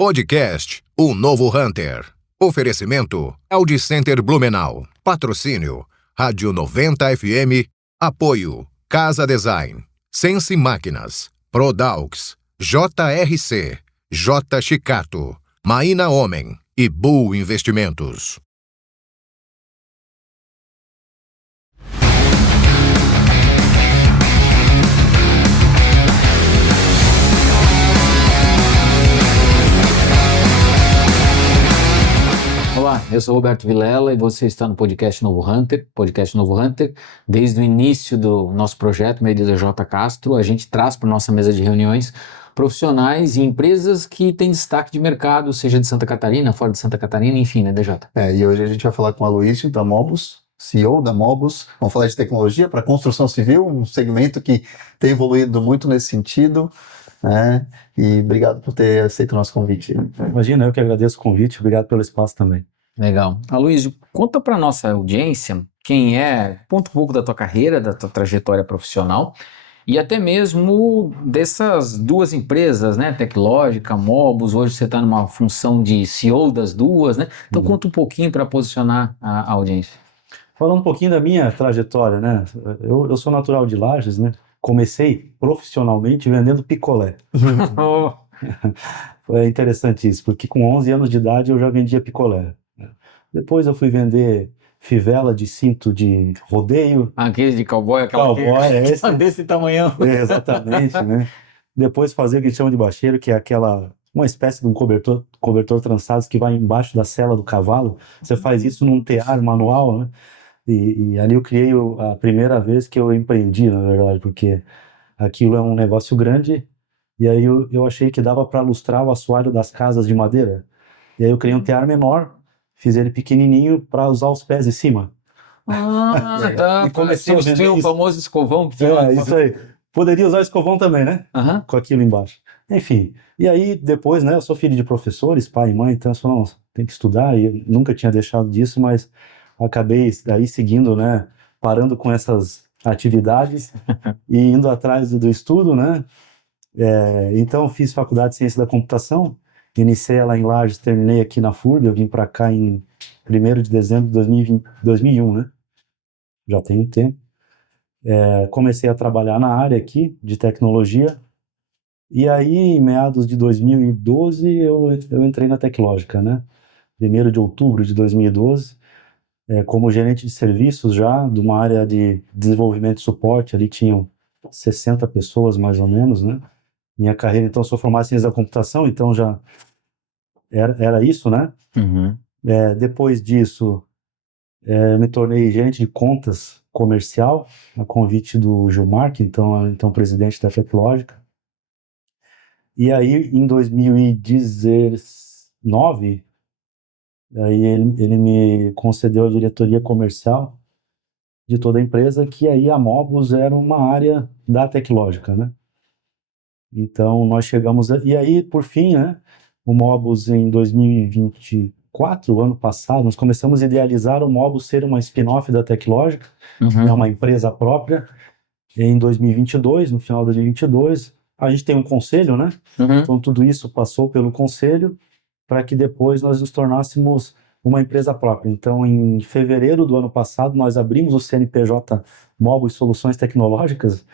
Podcast O Novo Hunter. Oferecimento Audi Center Blumenau. Patrocínio Rádio 90 FM. Apoio Casa Design, Sense Máquinas, Prodaux, JRC, J Chicato, Maína Homem e Bull Investimentos. Olá, eu sou Roberto Vilela e você está no podcast Novo Hunter. Desde o início do nosso projeto, meio de J Castro, a gente traz para nossa mesa de reuniões profissionais e empresas que têm destaque de mercado, seja de Santa Catarina, fora de Santa Catarina, enfim, né, DJ? E hoje a gente vai falar com o Aloysio da Mobus, CEO da Mobus. Vamos falar de tecnologia para construção civil, um segmento que tem evoluído muito nesse sentido. E obrigado por ter aceito o nosso convite. Imagina, eu que agradeço o convite, obrigado pelo espaço também. Legal. Aloysio, conta para nossa audiência quem é, conta um pouco da tua carreira, da tua trajetória profissional e até mesmo dessas duas empresas, né, Teclógica, Mobus. Hoje você está numa função de CEO das duas, né? Então conta um pouquinho para posicionar a audiência. Falando um pouquinho da minha trajetória, né? Eu sou natural de Lages, né? Comecei profissionalmente vendendo picolé. É interessante isso, porque com 11 anos de idade eu já vendia picolé. Depois eu fui vender fivela de cinto de rodeio. Aquele de cowboy, esse. Desse tamanhão. Exatamente, né? Depois fazer o que a gente chama de bacheiro, que é uma espécie de um cobertor trançado que vai embaixo da sela do cavalo. Você faz isso num tear manual, né? E ali eu criei a primeira vez que eu empreendi, na verdade, porque aquilo é um negócio grande, e aí eu achei que dava para lustrar o assoalho das casas de madeira. E aí eu criei um tear menor, fiz ele pequenininho para usar os pés em cima. Tá. E comecei a vender o famoso escovão. Isso aí. Poderia usar escovão também, né? Uhum. Com aquilo embaixo. Enfim, e aí depois, né, eu sou filho de professores, pai e mãe, então eu falei, não, tem que estudar, e eu nunca tinha deixado disso, mas acabei daí seguindo, né, parando com essas atividades e indo atrás do estudo, né? Então fiz faculdade de ciência da computação, iniciei lá em Lages, terminei aqui na FURB, eu vim para cá em 1º de dezembro de 2001, né? Já tem um tempo. Comecei a trabalhar na área aqui de tecnologia, e aí em meados de 2012 eu entrei na Teclógica, né? 1º de outubro de 2012, como gerente de serviços já, de uma área de desenvolvimento e suporte. Ali tinham 60 pessoas mais ou menos, né? Minha carreira, então, sou formado em ciência da computação, então já era isso, né? Uhum. Depois disso, me tornei gerente de contas comercial, a convite do Gilmar, que então presidente da Teclógica. E aí, em 2019, aí ele me concedeu a diretoria comercial de toda a empresa, que aí a Mobus era uma área da Teclógica, né? Então, nós chegamos... E aí, por fim, né, o Mobus em 2024, ano passado, nós começamos a idealizar o Mobus ser uma spin-off da Teclógica, uma empresa própria. Em 2022, no final de 2022, a gente tem um conselho, né? Então, tudo isso passou pelo conselho para que depois nós nos tornássemos uma empresa própria. Então, em fevereiro do ano passado, nós abrimos o CNPJ Mobus Soluções Tecnológicas.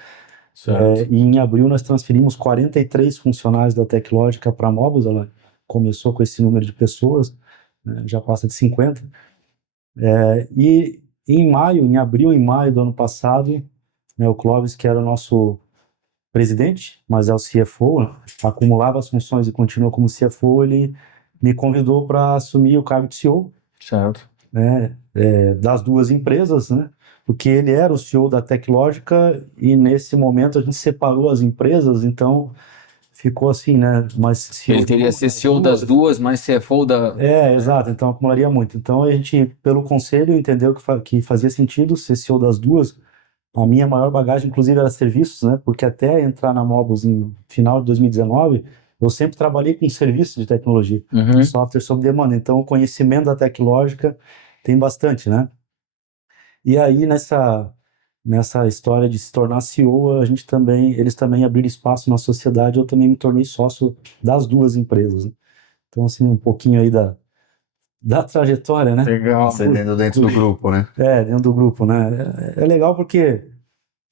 E em abril nós transferimos 43 funcionários da Teclógica para a Mobus. Ela começou com esse número de pessoas, né, já passa de 50. E em abril e maio do ano passado, né, o Clóvis, que era o nosso presidente, mas é o CFO, né, acumulava as funções e continua como CFO, ele me convidou para assumir o cargo de CEO. Certo. Das duas empresas, né? Porque ele era o CEO da Teclógica e nesse momento a gente separou as empresas, então ficou assim, né? Mas CEO ele teria ser CEO das duas, mas CFO da... Exato, então acumularia muito. Então a gente, pelo conselho, entendeu que fazia sentido ser CEO das duas. A minha maior bagagem, inclusive, era serviços, né? Porque até entrar na Mobus em final de 2019, eu sempre trabalhei com serviços de tecnologia, software sob demanda. Então o conhecimento da Teclógica tem bastante, né? E aí, nessa história de se tornar CEO, eles também abriram espaço na sociedade, eu também me tornei sócio das duas empresas, né? Então, assim, um pouquinho aí da trajetória, né? Legal. Acendendo dentro do grupo, né? Dentro do grupo, né? É legal porque,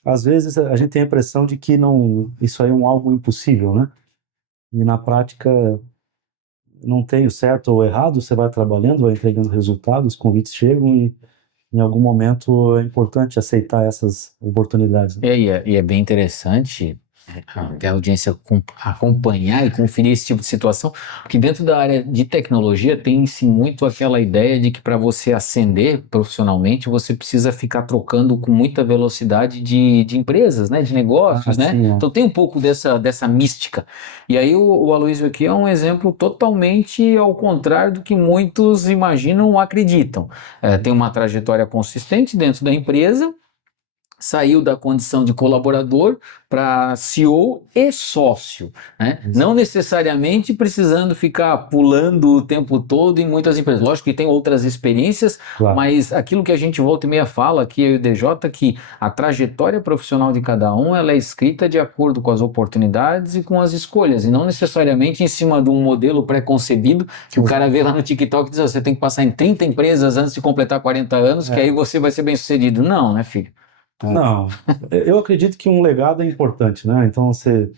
às vezes, a gente tem a impressão de que não, isso aí é algo impossível, né? E, na prática, não tem o certo ou errado, você vai trabalhando, vai entregando resultados, os convites chegam e, em algum momento, é importante aceitar essas oportunidades, né? E é bem interessante que a audiência acompanhar e conferir esse tipo de situação, porque dentro da área de tecnologia tem-se muito aquela ideia de que para você ascender profissionalmente, você precisa ficar trocando com muita velocidade de empresas, né, de negócios, né? Sim, é. Então tem um pouco dessa mística. E aí o Aloysio aqui é um exemplo totalmente ao contrário do que muitos imaginam ou acreditam. Tem uma trajetória consistente dentro da empresa, saiu da condição de colaborador para CEO e sócio, né? Não necessariamente precisando ficar pulando o tempo todo em muitas empresas. Lógico que tem outras experiências, Claro. mas aquilo que a gente volta e meia fala aqui, eu e o DJ, que a trajetória profissional de cada um, ela é escrita de acordo com as oportunidades e com as escolhas, e não necessariamente em cima de um modelo pré-concebido que o cara vê lá no TikTok e diz, você tem que passar em 30 empresas antes de completar 40 anos, que aí você vai ser bem sucedido. Não, né, filho? Não, eu acredito que um legado é importante, né? Então você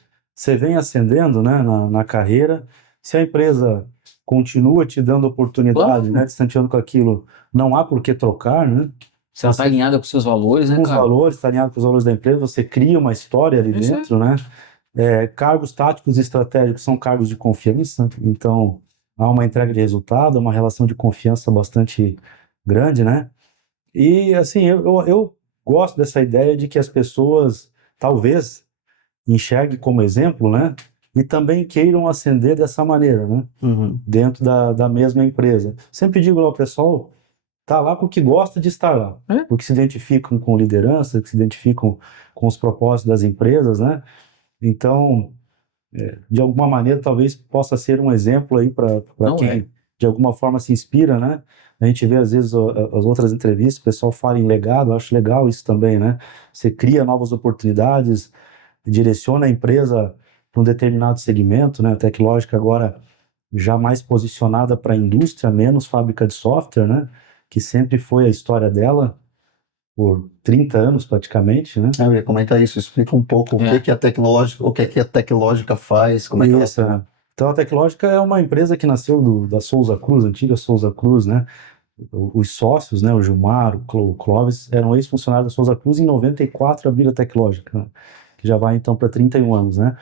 vem ascendendo, né, na carreira. Se a empresa continua te dando oportunidade, Claro. né, te santiando com aquilo, não há por que trocar, né? Se ela está alinhada com seus valores, né, Com os cara? valores, está alinhado com os valores da empresa, você cria uma história ali Isso dentro, né? Cargos táticos e estratégicos são cargos de confiança, então há uma entrega de resultado, uma relação de confiança bastante grande, né? E assim, eu gosto dessa ideia de que as pessoas talvez enxerguem como exemplo, né? E também queiram ascender dessa maneira, né? Dentro da mesma empresa. Sempre digo lá ao pessoal, tá lá porque gosta de estar lá, porque se identificam com liderança, que se identificam com os propósitos das empresas, né? Então, de alguma maneira, talvez possa ser um exemplo aí para Não quem é. de alguma forma se inspira, né? A gente vê às vezes as outras entrevistas, o pessoal fala em legado, eu acho legal isso também, né? Você cria novas oportunidades, direciona a empresa para um determinado segmento, né? A Teclógica agora já mais posicionada para a indústria, menos fábrica de software, né? Que sempre foi a história dela por 30 anos praticamente, né? Eu ia comentar isso, explica um pouco o que é a tecnológica, o que a tecnológica faz, como é que ela Isso, Então a Teclógica é uma empresa que nasceu da Souza Cruz, antiga Souza Cruz, né? Os sócios, né, o Gilmar, o Clóvis, eram ex-funcionários da Souza Cruz. Em 94 abriram a Teclógica, né? Que já vai então para 31 anos, né?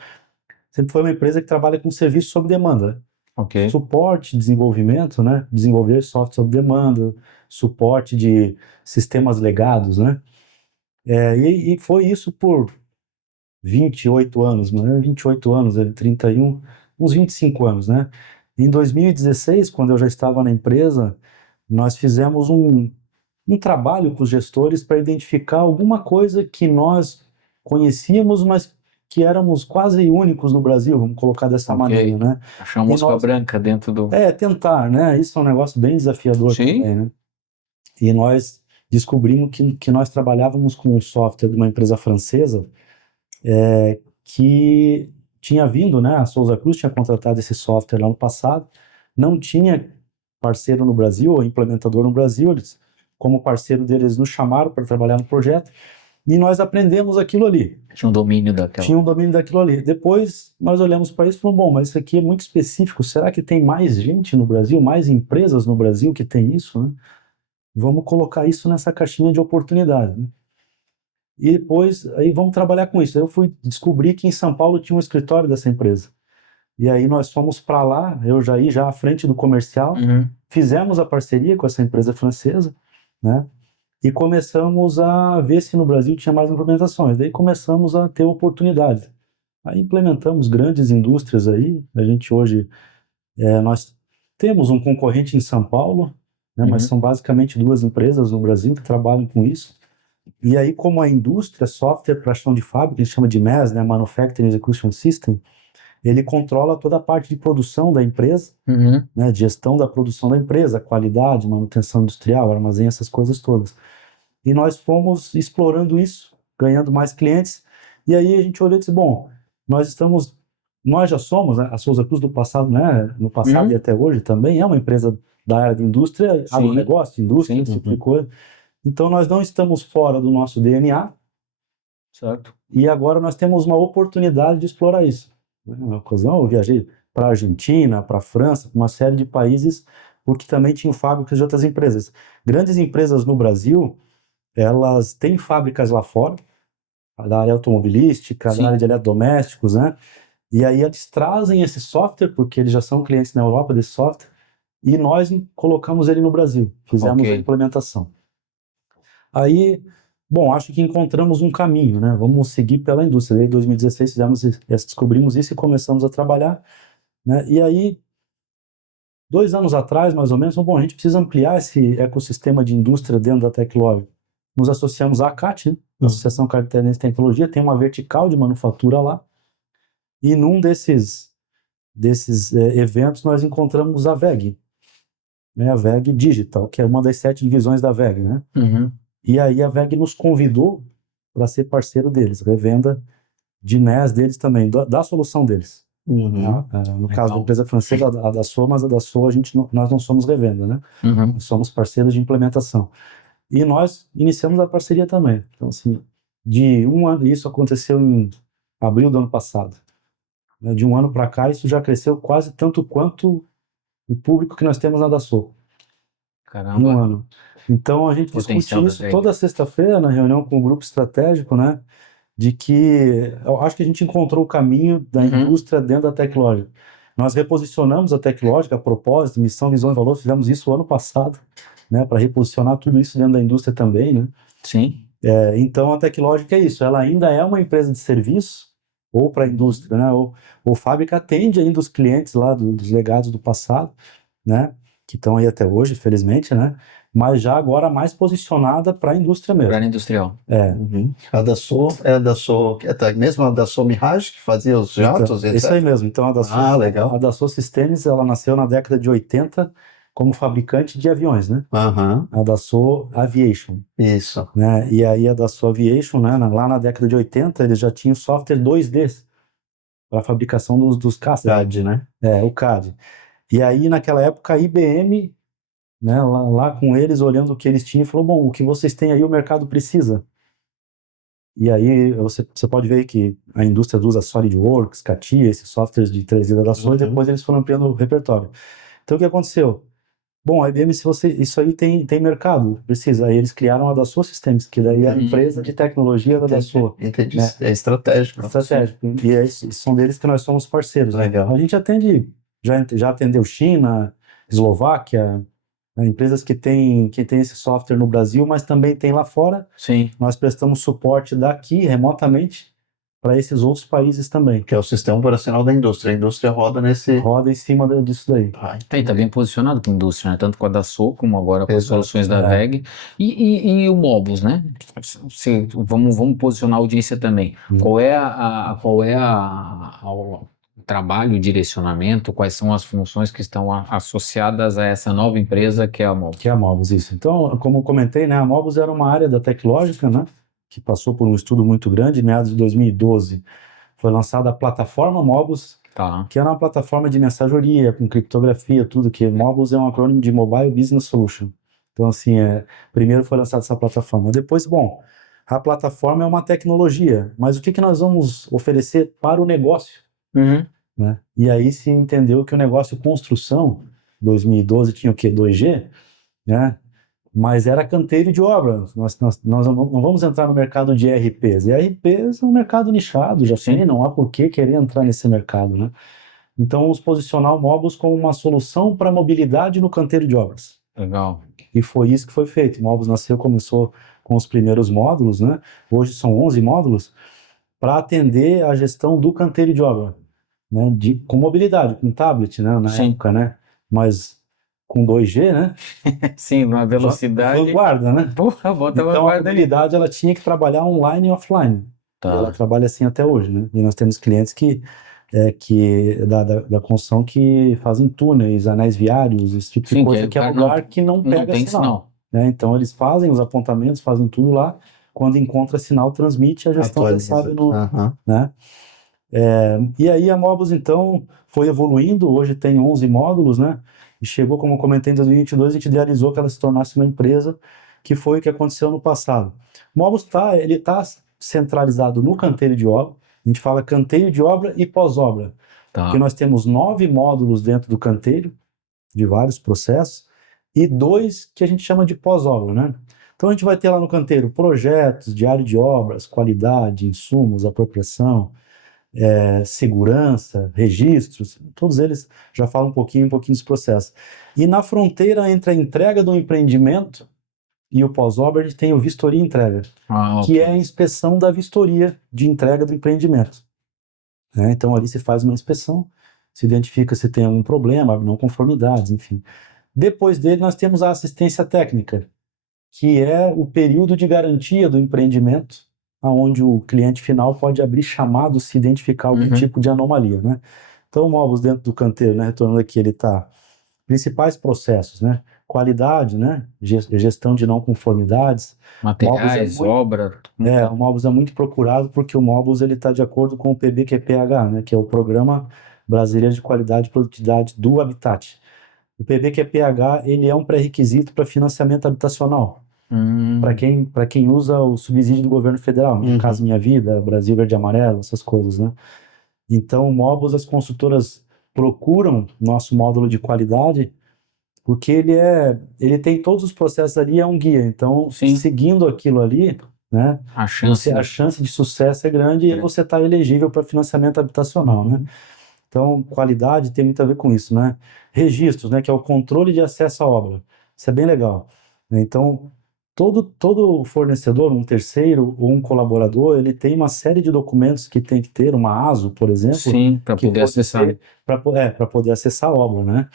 Sempre foi uma empresa que trabalha com serviço sob demanda, Ok. suporte, desenvolvimento, né? Desenvolver software sob demanda, suporte de sistemas legados, né? E foi isso por 28 anos, né? 28 anos, 31, uns 25 anos, né? Em 2016, quando eu já estava na empresa, nós fizemos um trabalho com os gestores para identificar alguma coisa que nós conhecíamos, mas que éramos quase únicos no Brasil, vamos colocar dessa maneira, né? Achar uma E mosca nós- branca dentro do... Tentar, né? Isso é um negócio bem desafiador Sim. também, né? E nós descobrimos que nós trabalhávamos com um software de uma empresa francesa que tinha vindo, né? A Souza Cruz tinha contratado esse software lá no passado, não tinha parceiro no Brasil, ou implementador no Brasil, eles, como parceiro deles, nos chamaram para trabalhar no projeto, e nós aprendemos aquilo ali. Tinha um domínio daquela... Tinha um domínio daquilo ali. Depois nós olhamos para isso e falamos, bom, mas isso aqui é muito específico, será que tem mais gente no Brasil, mais empresas no Brasil que tem isso, né? Vamos colocar isso nessa caixinha de oportunidade, né? E depois, aí vamos trabalhar com isso. Aí eu fui descobrir que em São Paulo tinha um escritório dessa empresa. E aí nós fomos para lá, eu já à frente do comercial, fizemos a parceria com essa empresa francesa, né? E começamos a ver se no Brasil tinha mais implementações. Daí começamos a ter oportunidades. Aí implementamos grandes indústrias aí. A gente hoje, nós temos um concorrente em São Paulo, né? Mas são basicamente duas empresas no Brasil que trabalham com isso. E aí, como a indústria, software para chão de fábrica, a gente chama de MES, né? Manufacturing Execution System, ele controla toda a parte de produção da empresa, né? De gestão da produção da empresa, qualidade, manutenção industrial, armazém, essas coisas todas. E nós fomos explorando isso, ganhando mais clientes, e aí a gente olhou e disse, bom, nós estamos nós já somos, né, a Souza Cruz do passado, né, no passado e até hoje também é uma empresa da área de indústria, Sim. agronegócio, indústria, Sim. esse tipo de coisa. Então nós não estamos fora do nosso DNA, Certo. e agora nós temos uma oportunidade de explorar isso. Na ocasião, eu viajei para a Argentina, para a França, para uma série de países, porque também tinham fábricas de outras empresas. Grandes empresas no Brasil, elas têm fábricas lá fora, da área automobilística, Sim. da área de eletrodomésticos, né? E aí eles trazem esse software, porque eles já são clientes na Europa desse software, e nós colocamos ele no Brasil, fizemos Ok. a implementação. Aí, bom, acho que encontramos um caminho, né? Vamos seguir pela indústria. Em 2016 descobrimos isso e começamos a trabalhar, né? E aí, 2 anos atrás, mais ou menos, bom, a gente precisa ampliar esse ecossistema de indústria dentro da Teclog. Nos associamos à ACAT, né? Associação Catarinense de Tecnologia, tem uma vertical de manufatura lá, e num desses eventos nós encontramos a VEG, né? A VEG Digital, que é uma das 7 divisões da VEG, né? E aí a VEG nos convidou para ser parceiro deles, revenda de NES deles também, da solução deles. No caso da empresa francesa, a Dassault, mas a Dassault nós não somos revenda, né? Nós somos parceiros de implementação. E nós iniciamos a parceria também. Então, assim, de um ano, isso aconteceu em abril do ano passado. De um ano para cá, isso já cresceu quase tanto quanto o público que nós temos na Dassault. Caramba. Em um ano. Então a gente discute Potencial da isso VEG. toda sexta-feira na reunião com o grupo estratégico, né? De que eu acho que a gente encontrou o caminho da indústria dentro da Teclógica. Nós reposicionamos a Teclógica, a propósito, missão, visão e valor, fizemos isso o ano passado, né? Para reposicionar tudo isso dentro da indústria também, né? Sim. Então a Teclógica é isso, ela ainda é uma empresa de serviço, ou para a indústria, né? Ou fábrica atende ainda os clientes lá dos legados do passado, né? Que estão aí até hoje, felizmente, né? Mas já agora mais posicionada para a indústria mesmo. Para área industrial. A Dassault é a Dassault, mesmo a Dassault Mirage, que fazia os jatos, etc. Isso aí mesmo. Então a legal. a Dassault Systems, ela nasceu na década de 80 como fabricante de aviões, né? A Dassault Aviation, Isso. né? E aí a Dassault Aviation, né? Lá na década de 80, eles já tinham software 2D para a fabricação dos caças. CAD, né? O CAD. E aí, naquela época, a IBM, né, lá com eles, olhando o que eles tinham, falou, bom, o que vocês têm aí, o mercado precisa. E aí, você pode ver que a indústria usa SolidWorks, CATIA, esses softwares de 3D da Dassault, e depois eles foram ampliando o repertório. Então, o que aconteceu? Bom, a IBM, isso aí tem mercado, precisa. Aí eles criaram a Dassault Systems, que daí é a empresa de tecnologia da Dassault. Entendi. Né? É estratégico. Estratégico. E são deles que nós somos parceiros. Legal. Né? A gente já atendeu China, Eslováquia, né, empresas que têm esse software no Brasil, mas também tem lá fora. Sim. Nós prestamos suporte daqui, remotamente, para esses outros países também. Que é o sistema operacional da indústria. A indústria roda em cima disso daí. Tá bem posicionado com a indústria, né? Tanto com a Dassault como agora com as soluções da VEG. E o Mobus, né? Vamos posicionar a audiência também. Qual é o trabalho, o direcionamento, quais são as funções que estão associadas a essa nova empresa que é a Mobus? Que é a Mobus, isso. Então, como eu comentei, né, a Mobus era uma área da Teclógica, né, que passou por um estudo muito grande. Em meados de 2012 foi lançada a plataforma Mobus, que era uma plataforma de mensageria, com criptografia, tudo, que Mobus é um acrônimo de Mobile Business Solution. Então, assim, primeiro foi lançada essa plataforma. Depois, bom, a plataforma é uma tecnologia, mas o que nós vamos oferecer para o negócio? Né? E aí se entendeu que o negócio construção, 2012 tinha o quê? 2G, né? Mas era canteiro de obra. Nós não vamos entrar no mercado de ERPs. E ERPs é um mercado nichado, já sei, não há por que querer entrar nesse mercado, né? Então vamos posicionar o Mobus como uma solução para mobilidade no canteiro de obras. Legal. E foi isso que foi feito. O Mobus começou com os primeiros módulos, né? Hoje são 11 módulos, para atender a gestão do canteiro de obra. Né, com mobilidade, com tablet, né, na época, né, mas com 2G, né? Sim, numa velocidade... Vanguarda, né? Porra, bota então a mobilidade, ela tinha que trabalhar online e offline. E ela trabalha assim até hoje, né? E nós temos clientes da construção que fazem túneis, anéis viários, esse tipo de coisa, que é um lugar que não pega sinal. Né? Então eles fazem os apontamentos, fazem tudo lá, quando encontra sinal, transmite, a gestão já sabe, né? E aí a Mobus, então, foi evoluindo, hoje tem 11 módulos, né? E chegou, como eu comentei, em 2022, a gente idealizou que ela se tornasse uma empresa, que foi o que aconteceu no passado. O Mobus ele tá centralizado no canteiro de obra, a gente fala canteiro de obra e pós-obra, porque Tá. nós temos 9 módulos dentro do canteiro, de vários processos, e 2 que a gente chama de pós-obra, né? Então a gente vai ter lá no canteiro projetos, diário de obras, qualidade, insumos, apropriação, segurança, registros, todos eles já falam um pouquinho dos processos. E na fronteira entre a entrega do empreendimento e o pós-obra, a gente tem o vistoria e entrega, que é a inspeção da vistoria de entrega do empreendimento. Então ali se faz uma inspeção, se identifica se tem algum problema, não conformidades, enfim. Depois dele nós temos a assistência técnica, que é o período de garantia do empreendimento, onde o cliente final pode abrir chamado se identificar algum tipo de anomalia, né? Então, o Mobus dentro do canteiro, né, retornando aqui, ele está principais processos, né? Qualidade, né? Gestão de não conformidades. Materiais, obra. O Mobus é muito procurado porque o Mobus ele está de acordo com o PBQPH, né? Que é o Programa Brasileiro de Qualidade e Produtividade do Habitat. O PBQPH ele é um pré-requisito para financiamento habitacional. Para quem usa o subsídio do governo federal, no caso Minha Vida, Brasil Verde e Amarelo, essas coisas, né? Então, o Mobus, as construtoras procuram nosso módulo de qualidade porque ele tem todos os processos ali, é um guia. Então, seguindo aquilo ali, né? A chance de sucesso é grande e você está elegível para financiamento habitacional, né? Então, qualidade tem muito a ver com isso, né? Registros, né? Que é o controle de acesso à obra. Isso é bem legal. Então, todo fornecedor, um terceiro ou um colaborador, ele tem uma série de documentos que tem que ter, uma ASO, por exemplo. Sim, para poder acessar. Para poder acessar a obra, né?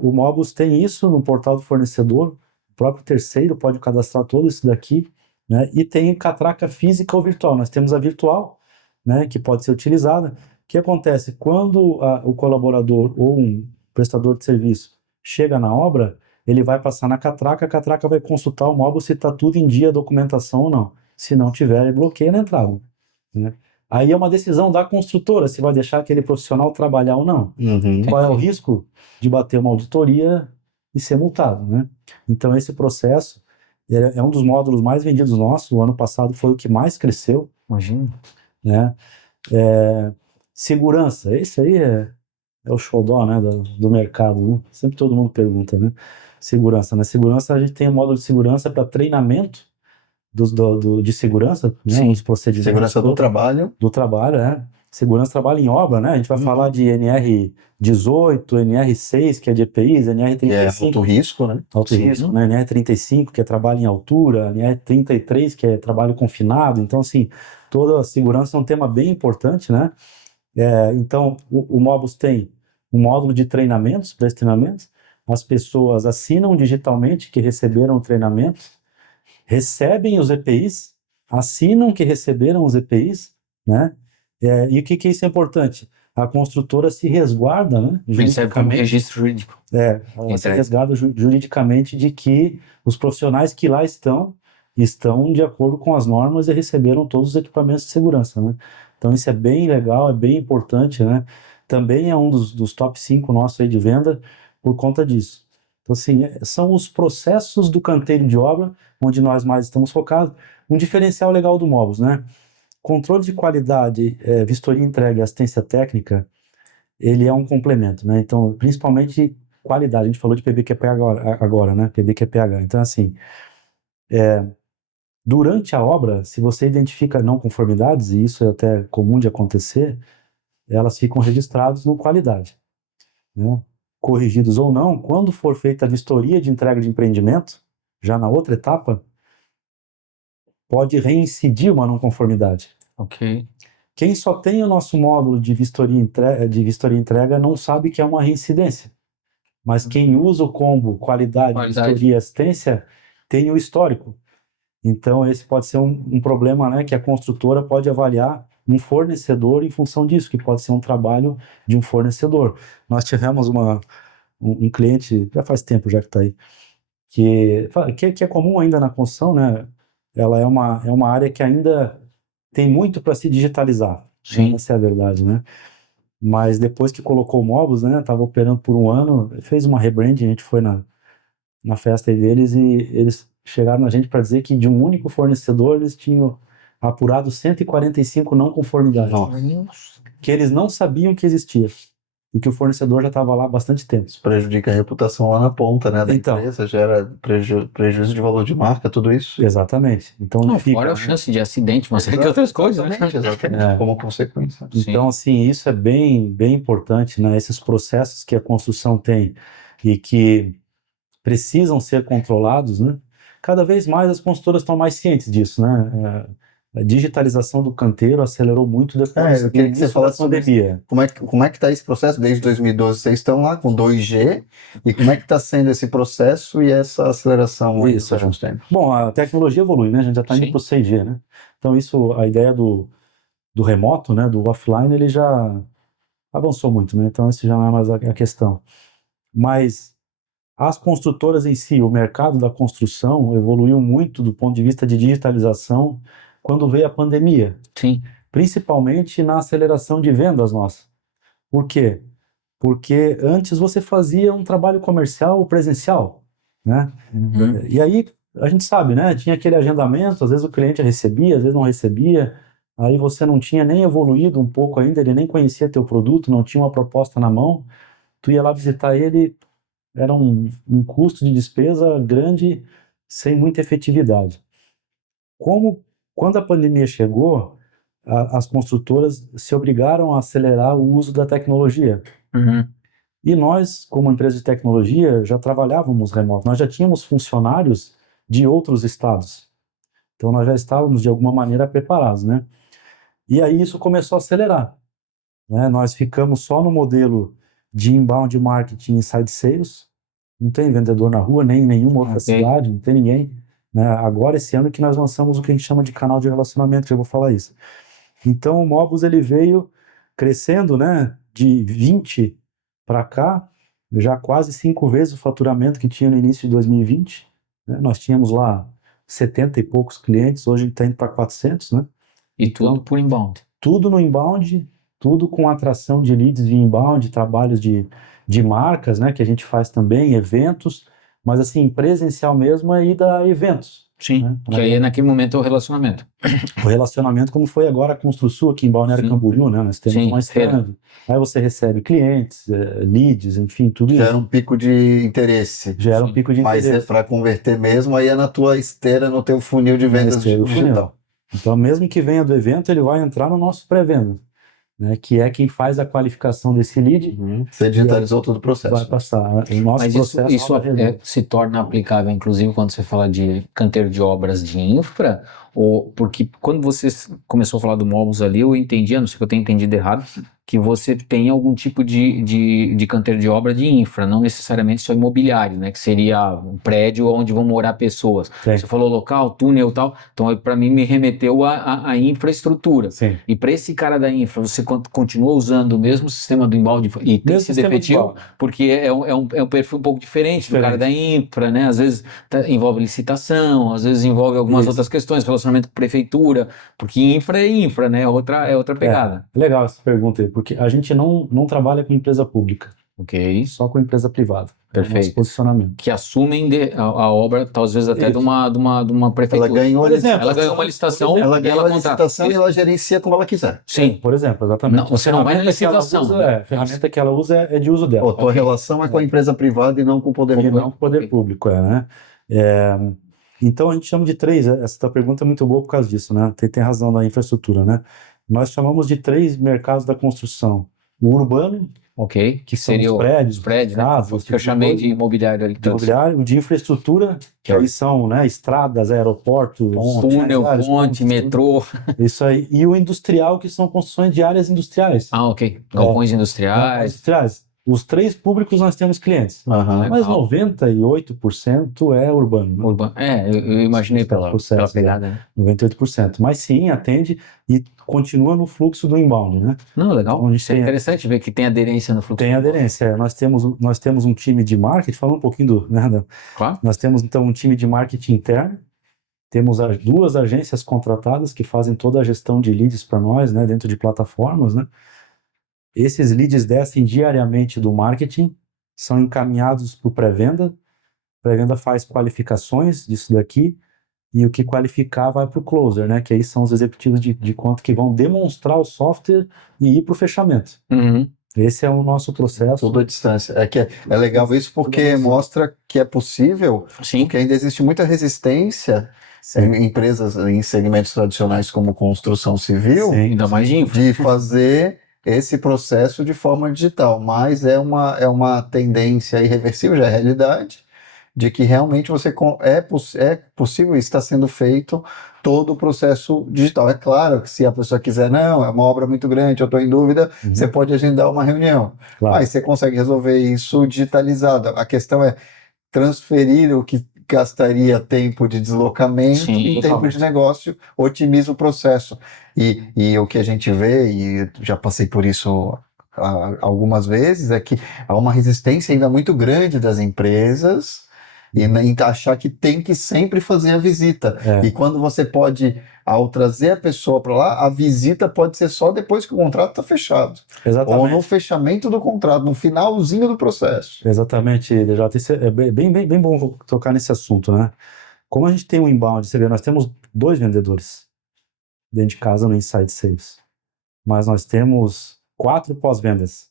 O Mobus tem isso no portal do fornecedor, o próprio terceiro pode cadastrar todo isso daqui, né? E tem catraca física ou virtual. Nós temos a virtual, né? Que pode ser utilizada. O que acontece? Quando o colaborador ou um prestador de serviço chega na obra, ele vai passar na catraca, a catraca vai consultar o Mobus se está tudo em dia, a documentação ou não. Se não tiver, ele bloqueia na entrada, né? Aí é uma decisão da construtora, se vai deixar aquele profissional trabalhar ou não. Qual é o risco de bater uma auditoria e ser multado, né? Então esse processo é um dos módulos mais vendidos nossos. O ano passado foi o que mais cresceu. Imagina. Né? Segurança, esse aí é o xodó, né, do mercado, né? Sempre todo mundo pergunta, né? Segurança, né? Segurança, a gente tem um módulo de segurança para treinamento de segurança, né? Os procedimentos. Segurança do trabalho. Do trabalho, Segurança do trabalho em obra, né? A gente vai falar de NR18, NR6, que é de EPIs, NR35. Que é alto risco, né? Alto risco, né? NR35, que é trabalho em altura, NR33, que é trabalho confinado. Então, assim, toda a segurança é um tema bem importante, né? Então, o Mobus tem um módulo de treinamentos, para esses treinamentos. As pessoas assinam digitalmente que receberam o treinamento, recebem os EPIs, assinam que receberam os EPIs, né? E o que isso é importante? A construtora se resguarda, né? Recebe como registro jurídico. Ela se resguarda juridicamente de que os profissionais que lá estão de acordo com as normas e receberam todos os equipamentos de segurança, né? Então isso é bem legal, é bem importante, né? Também é um dos top 5 nossos aí de venda por conta disso. Então, assim, são os processos do canteiro de obra onde nós mais estamos focados. Um diferencial legal do Mobus, né? Controle de qualidade, vistoria, entrega e assistência técnica, ele é um complemento, né? Então, principalmente qualidade. A gente falou de PBQPH agora, né? PBQPH. Então, assim, durante a obra, se você identifica não conformidades, e isso é até comum de acontecer, elas ficam registradas no qualidade, né? Corrigidos ou não, quando for feita a vistoria de entrega de empreendimento, já na outra etapa, pode reincidir uma não conformidade. Ok. Quem só tem o nosso módulo de vistoria e entrega não sabe que é uma reincidência. Mas quem usa o combo qualidade, vistoria e assistência tem o histórico. Então esse pode ser um problema, né, que a construtora pode avaliar um fornecedor em função disso, que pode ser um trabalho de um fornecedor. Nós tivemos um cliente, já faz tempo já que está aí, que é comum ainda na construção, né? Ela é uma área que ainda tem muito para se digitalizar. Sim. Essa é a verdade, né? Mas depois que colocou o Mobus, né, tava operando por um ano, fez uma rebranding, a gente foi na festa aí deles e eles chegaram na gente para dizer que de um único fornecedor eles tinham apurado 145 não conformidades, Nossa. que eles não sabiam que existia e que o fornecedor já estava lá há bastante tempo. Isso prejudica a reputação lá na ponta, né, da Então. empresa, gera prejuízo de valor de marca, tudo isso. Exatamente. Então Não, fica, fora a né? chance de acidente, uma série de outras coisas, né? Exatamente, É. como consequência. Então, assim, isso é bem, bem importante, né? Esses processos que a construção tem e que precisam ser controlados, né? Cada vez mais as construtoras estão mais cientes disso, né? A digitalização do canteiro acelerou muito depois Eu queria que você da falasse sobre pandemia. como é que está esse processo? Desde 2012 vocês estão lá com 2G, e como é que está sendo esse processo e essa aceleração aí nos Isso, últimos tempos? Bom, a tecnologia evolui, né? A gente já está indo Sim. para o 6G, né? Então isso, a ideia do remoto, né? Do offline, ele já avançou muito, né? Então isso já não é mais a questão. Mas as construtoras em si, o mercado da construção evoluiu muito do ponto de vista de digitalização quando veio a pandemia, Sim. principalmente na aceleração de vendas nossas. Por quê? Porque antes você fazia um trabalho comercial presencial, né? Uhum. E aí a gente sabe, né? Tinha aquele agendamento, às vezes o cliente recebia, às vezes não recebia, aí você não tinha nem evoluído um pouco ainda, ele nem conhecia teu produto, não tinha uma proposta na mão, tu ia lá visitar ele, era um custo de despesa grande, sem muita efetividade. Quando a pandemia chegou, as construtoras se obrigaram a acelerar o uso da tecnologia. Uhum. E nós, como empresa de tecnologia, já trabalhávamos remoto, nós já tínhamos funcionários de outros estados. Então nós já estávamos de alguma maneira preparados, né? E aí isso começou a acelerar, né? Nós ficamos só no modelo de inbound marketing inside sales, não tem vendedor na rua, nem em nenhuma outra Ok. cidade, não tem ninguém, né? Agora, esse ano que nós lançamos o que a gente chama de canal de relacionamento, já vou falar isso. Então, o Mobus, ele veio crescendo, né? De 20 para cá, já quase 5 vezes o faturamento que tinha no início de 2020, né? Nós tínhamos lá 70 e poucos clientes, hoje está indo para 400, né? E Então, tudo por inbound. tudo no inbound, tudo com atração de leads via inbound, trabalhos de marcas, né, que a gente faz também, eventos, mas assim, presencial mesmo é ir a eventos. Sim. Né? Que aí naquele momento é o relacionamento. O relacionamento, como foi agora a Construsul aqui em Balneário Sim. Camboriú, né? Nós temos Sim, uma stand, aí você recebe clientes, leads, enfim, tudo Gera isso. um pico de interesse. Gera um Sim. pico de Mas interesse. para converter mesmo, aí é na tua esteira, no teu funil de vendas Esse é o funil. digital. Então, mesmo que venha do evento, ele vai entrar no nosso pré-venda, né? Que é quem faz a qualificação desse lead, Você digitalizou todo o processo. vai passar. O nosso Mas processo isso se torna aplicável, inclusive, quando você fala de canteiro de obras de infra, ou porque quando você começou a falar do Mobus ali, eu entendi, a não ser que eu tenha entendido errado, que você tem algum tipo de canteiro de obra de infra, não necessariamente só imobiliário, né? Que seria um prédio onde vão morar pessoas. Tem. Você falou local, túnel e tal, então para mim me remeteu à infraestrutura. Sim. E para esse cara da infra, você continua usando o mesmo sistema do inbound e tem Mesmo sido sistema de efetivo? inbound. Porque é um perfil um pouco diferente do cara da infra, né? Às vezes envolve licitação, às vezes envolve algumas outras questões, relacionamento com prefeitura, porque infra é infra, né? É outra pegada. Legal essa pergunta aí, porque a gente não trabalha com empresa pública, Ok, só com empresa privada. É o nosso perfeito. posicionamento. Que assumem a obra, talvez até de Isso. uma prefeitura. Ela ganhou, Por exemplo, Ela ganhou uma licitação ela e ganhou ela a contrata. licitação e ela gerencia como ela quiser. Sim. Por exemplo, exatamente. Não, você não vai na licitação, né? A ferramenta que ela usa é de uso dela. Pô, tua Ok. relação é com a empresa privada e não com o poder E público. não com o poder público, né? Então a gente chama de três, essa tua pergunta é muito boa por causa disso, né? Tem razão na infraestrutura, né? Nós chamamos de 3 mercados da construção. O urbano, Ok, que são seria os prédios, né? casas, Que eu chamei coisa. de imobiliário ali. De imobiliário, o de infraestrutura, que aí são, né, estradas, aeroportos, Túnel, áreas, ponte, pontes, metrô. tudo. Isso aí. E o industrial, que são construções de áreas industriais. Ah, ok. Galpões industriais. Industriais. Os 3 públicos nós temos clientes. Aham. Mas Legal. 98% é urbano. Urbano. Eu imaginei pela pegada, né? 98%. Mas sim, atende e continua no fluxo do inbound, né? Não, legal. Então, a gente Isso é interessante ver que tem aderência no fluxo. Tem aderência. Nós temos um time de marketing, falando um pouquinho do, né, Claro. nós temos então um time de marketing interno, Temos duas agências contratadas que fazem toda a gestão de leads para nós, né, dentro de plataformas, né? Esses leads descem diariamente do marketing, são encaminhados para o pré-venda. Pré-venda faz qualificações disso daqui, e o que qualificar vai para o closer, né? Que aí são os executivos de conta que vão demonstrar o software e ir para o fechamento. Uhum. Esse é o nosso processo. Tudo à distância. É legal isso porque mostra que é possível, Sim. porque ainda existe muita resistência em empresas em segmentos tradicionais como construção civil, Sim. Ainda mais de infra. de fazer esse processo de forma digital, mas é uma tendência irreversível, já é realidade, de que realmente é possível, está sendo feito todo o processo digital. É claro que se a pessoa quiser, não, é uma obra muito grande, eu estou em dúvida, você pode agendar uma reunião, Claro. mas você consegue resolver isso digitalizado. A questão é transferir o que gastaria tempo de deslocamento Sim, em tempo totalmente. de negócio, otimiza o processo. E o que a gente vê, e já passei por isso algumas vezes, é que há uma resistência ainda muito grande das empresas em achar que tem que sempre fazer a visita. É. E quando você pode, ao trazer a pessoa para lá, a visita pode ser só depois que o contrato está fechado. Exatamente. Ou no fechamento do contrato, no finalzinho do processo. Exatamente, DJ. Isso é bem bom tocar nesse assunto, né? Como a gente tem um inbound, você vê, nós temos 2 vendedores dentro de casa no Inside Sales, mas nós temos 4 pós-vendas.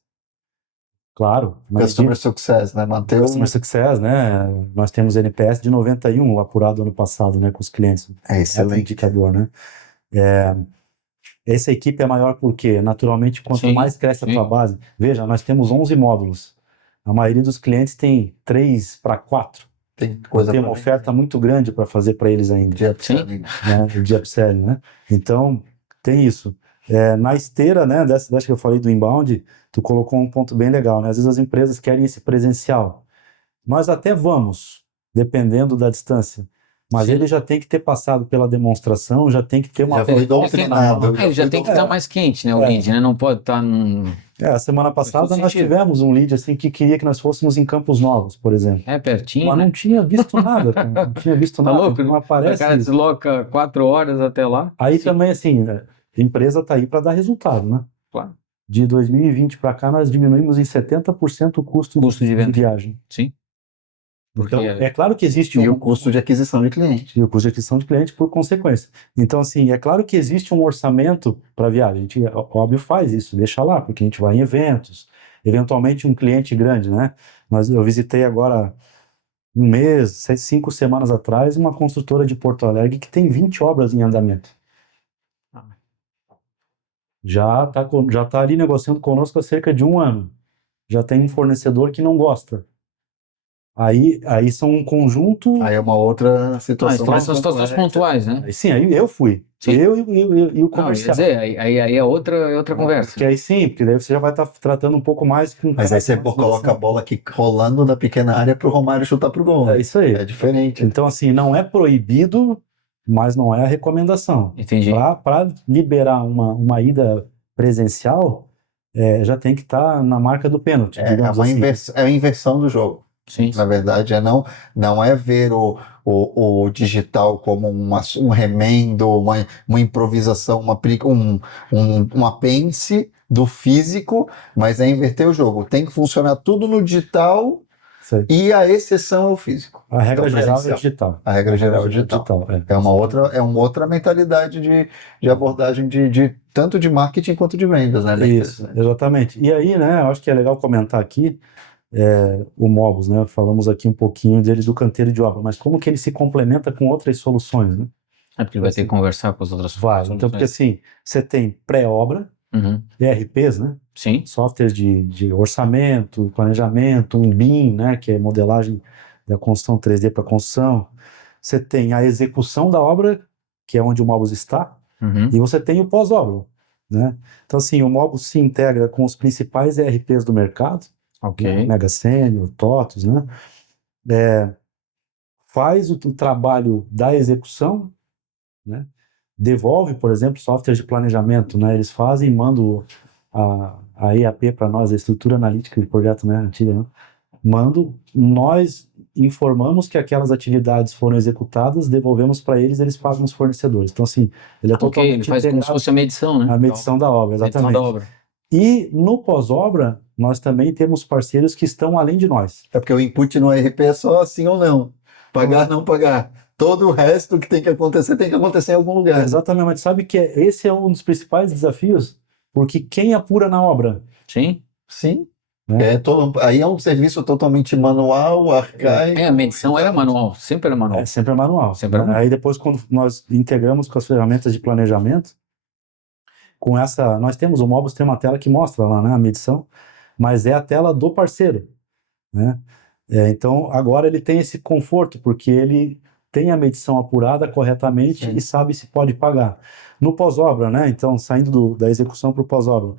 Claro, Customer Success, né? Manter Customer Success, né? Nós temos NPS de 91 apurado ano passado, né? Com os clientes. É É excelente. indicador, né? Essa equipe é maior porque, naturalmente, quanto Sim, mais cresce sim. a tua base, veja, nós temos 11 módulos. A maioria dos clientes tem 3 para 4. Tem coisa Tem pra uma vender. oferta muito grande para fazer para eles ainda, De upselling. né? De upselling, né? Então, tem isso. Na esteira, né, dessa que eu falei do inbound, tu colocou um ponto bem legal, né? Às vezes as empresas querem esse presencial. Nós até vamos, dependendo da distância. Mas Sim. ele já tem que ter passado pela demonstração, já tem que ter uma... Já foi doutrinado. Ele já tem que estar mais quente, né? O lead, né? Não pode estar num... A semana passada todo nós sentido. tivemos um lead assim que queria que nós fôssemos em Campos Novos, por exemplo. É pertinho, Mas né? não tinha visto nada, cara. Não tinha visto Tá nada. louco? Não O aparece cara isso. desloca 4 horas até lá. Aí Sim, também, assim, a empresa está aí para dar resultado, né? claro. De 2020 para cá, nós diminuímos em 70% o custo de venda. viagem. Sim. Porque Então, é claro que existe E o custo de aquisição de cliente. e o custo de aquisição de cliente por consequência. Então, assim, é claro que existe um orçamento para viagem. A gente, óbvio, faz isso, deixa lá, porque a gente vai em eventos. Eventualmente, um cliente grande, né? Mas eu visitei agora, 5 semanas atrás, uma construtora de Porto Alegre que tem 20 obras em andamento. Já tá ali negociando conosco há cerca de 1 ano. Já tem um fornecedor que não gosta. Aí são um conjunto... Aí é uma outra situação. Mas são situações pontuais, né? Aí sim, aí eu fui. Sim. Eu e o Não, ia comercial. dizer, aí é outra conversa. Porque aí sim, porque daí você já vai estar tratando um pouco mais com... Mas aí você coloca a bola aqui rolando na pequena área pro Romário chutar pro gol. É isso aí. É diferente. Então, assim, não é proibido, mas não é a recomendação. Entendi. Para liberar uma ida presencial, já tem que estar na marca do pênalti, É digamos uma assim. é a inversão do jogo. Sim. Na verdade, não é ver o digital como um remendo, uma improvisação, um apêndice do físico, mas é inverter o jogo. Tem que funcionar tudo no digital Isso aí. e a exceção é o físico. A regra Então, geral é presencial. digital. A regra geral é digital. É uma outra mentalidade de abordagem de tanto de marketing quanto de vendas, né? Isso, exatamente. E aí, né, eu acho que é legal comentar aqui o Mobus, né? Falamos aqui um pouquinho dele do canteiro de obra, mas como que ele se complementa com outras soluções, né? É porque ele vai ter que conversar com as outras Vai. soluções. Então, porque assim, você tem pré-obra, Uhum. ERPs, né? Sim. Softwares de orçamento, planejamento, um BIM, né? Que é modelagem da construção 3D para construção. Você tem a execução da obra, que é onde o Mobus está, Uhum. e você tem o pós-obra, né? Então, assim, o Mobus se integra com os principais ERPs do mercado, Ok. Mega Senior, TOTOS, né? Faz o trabalho da execução, né? Devolve, por exemplo, softwares de planejamento, né? Eles fazem e mandam a EAP para nós, a estrutura analítica de projeto, né? Antiga, né? Mando, nós informamos que aquelas atividades foram executadas, devolvemos para eles, eles pagam os fornecedores. Então, assim, ele é Ok, ele totalmente faz como se integrado fosse a medição, né? à medição da obra, Medição exatamente. da obra. E no pós-obra, nós também temos parceiros que estão além de nós. É porque o input no ERP é só sim ou não. Pagar, não pagar. Todo o resto que tem que acontecer em algum lugar. Exatamente, mas sabe que esse é um dos principais desafios, porque quem apura na obra? Sim. Sim. Né? Aí é um serviço totalmente manual, arcaico. A medição era manual, sempre era manual. Sempre é manual. Sempre é né? manual. Aí depois, quando nós integramos com as ferramentas de planejamento, nós temos, o Mobus tem uma tela que mostra lá, né, a medição, mas é a tela do parceiro, né? Então, agora ele tem esse conforto, porque ele tem a medição apurada corretamente Sim. e sabe se pode pagar. No pós-obra, né? Então, saindo da execução para o pós-obra,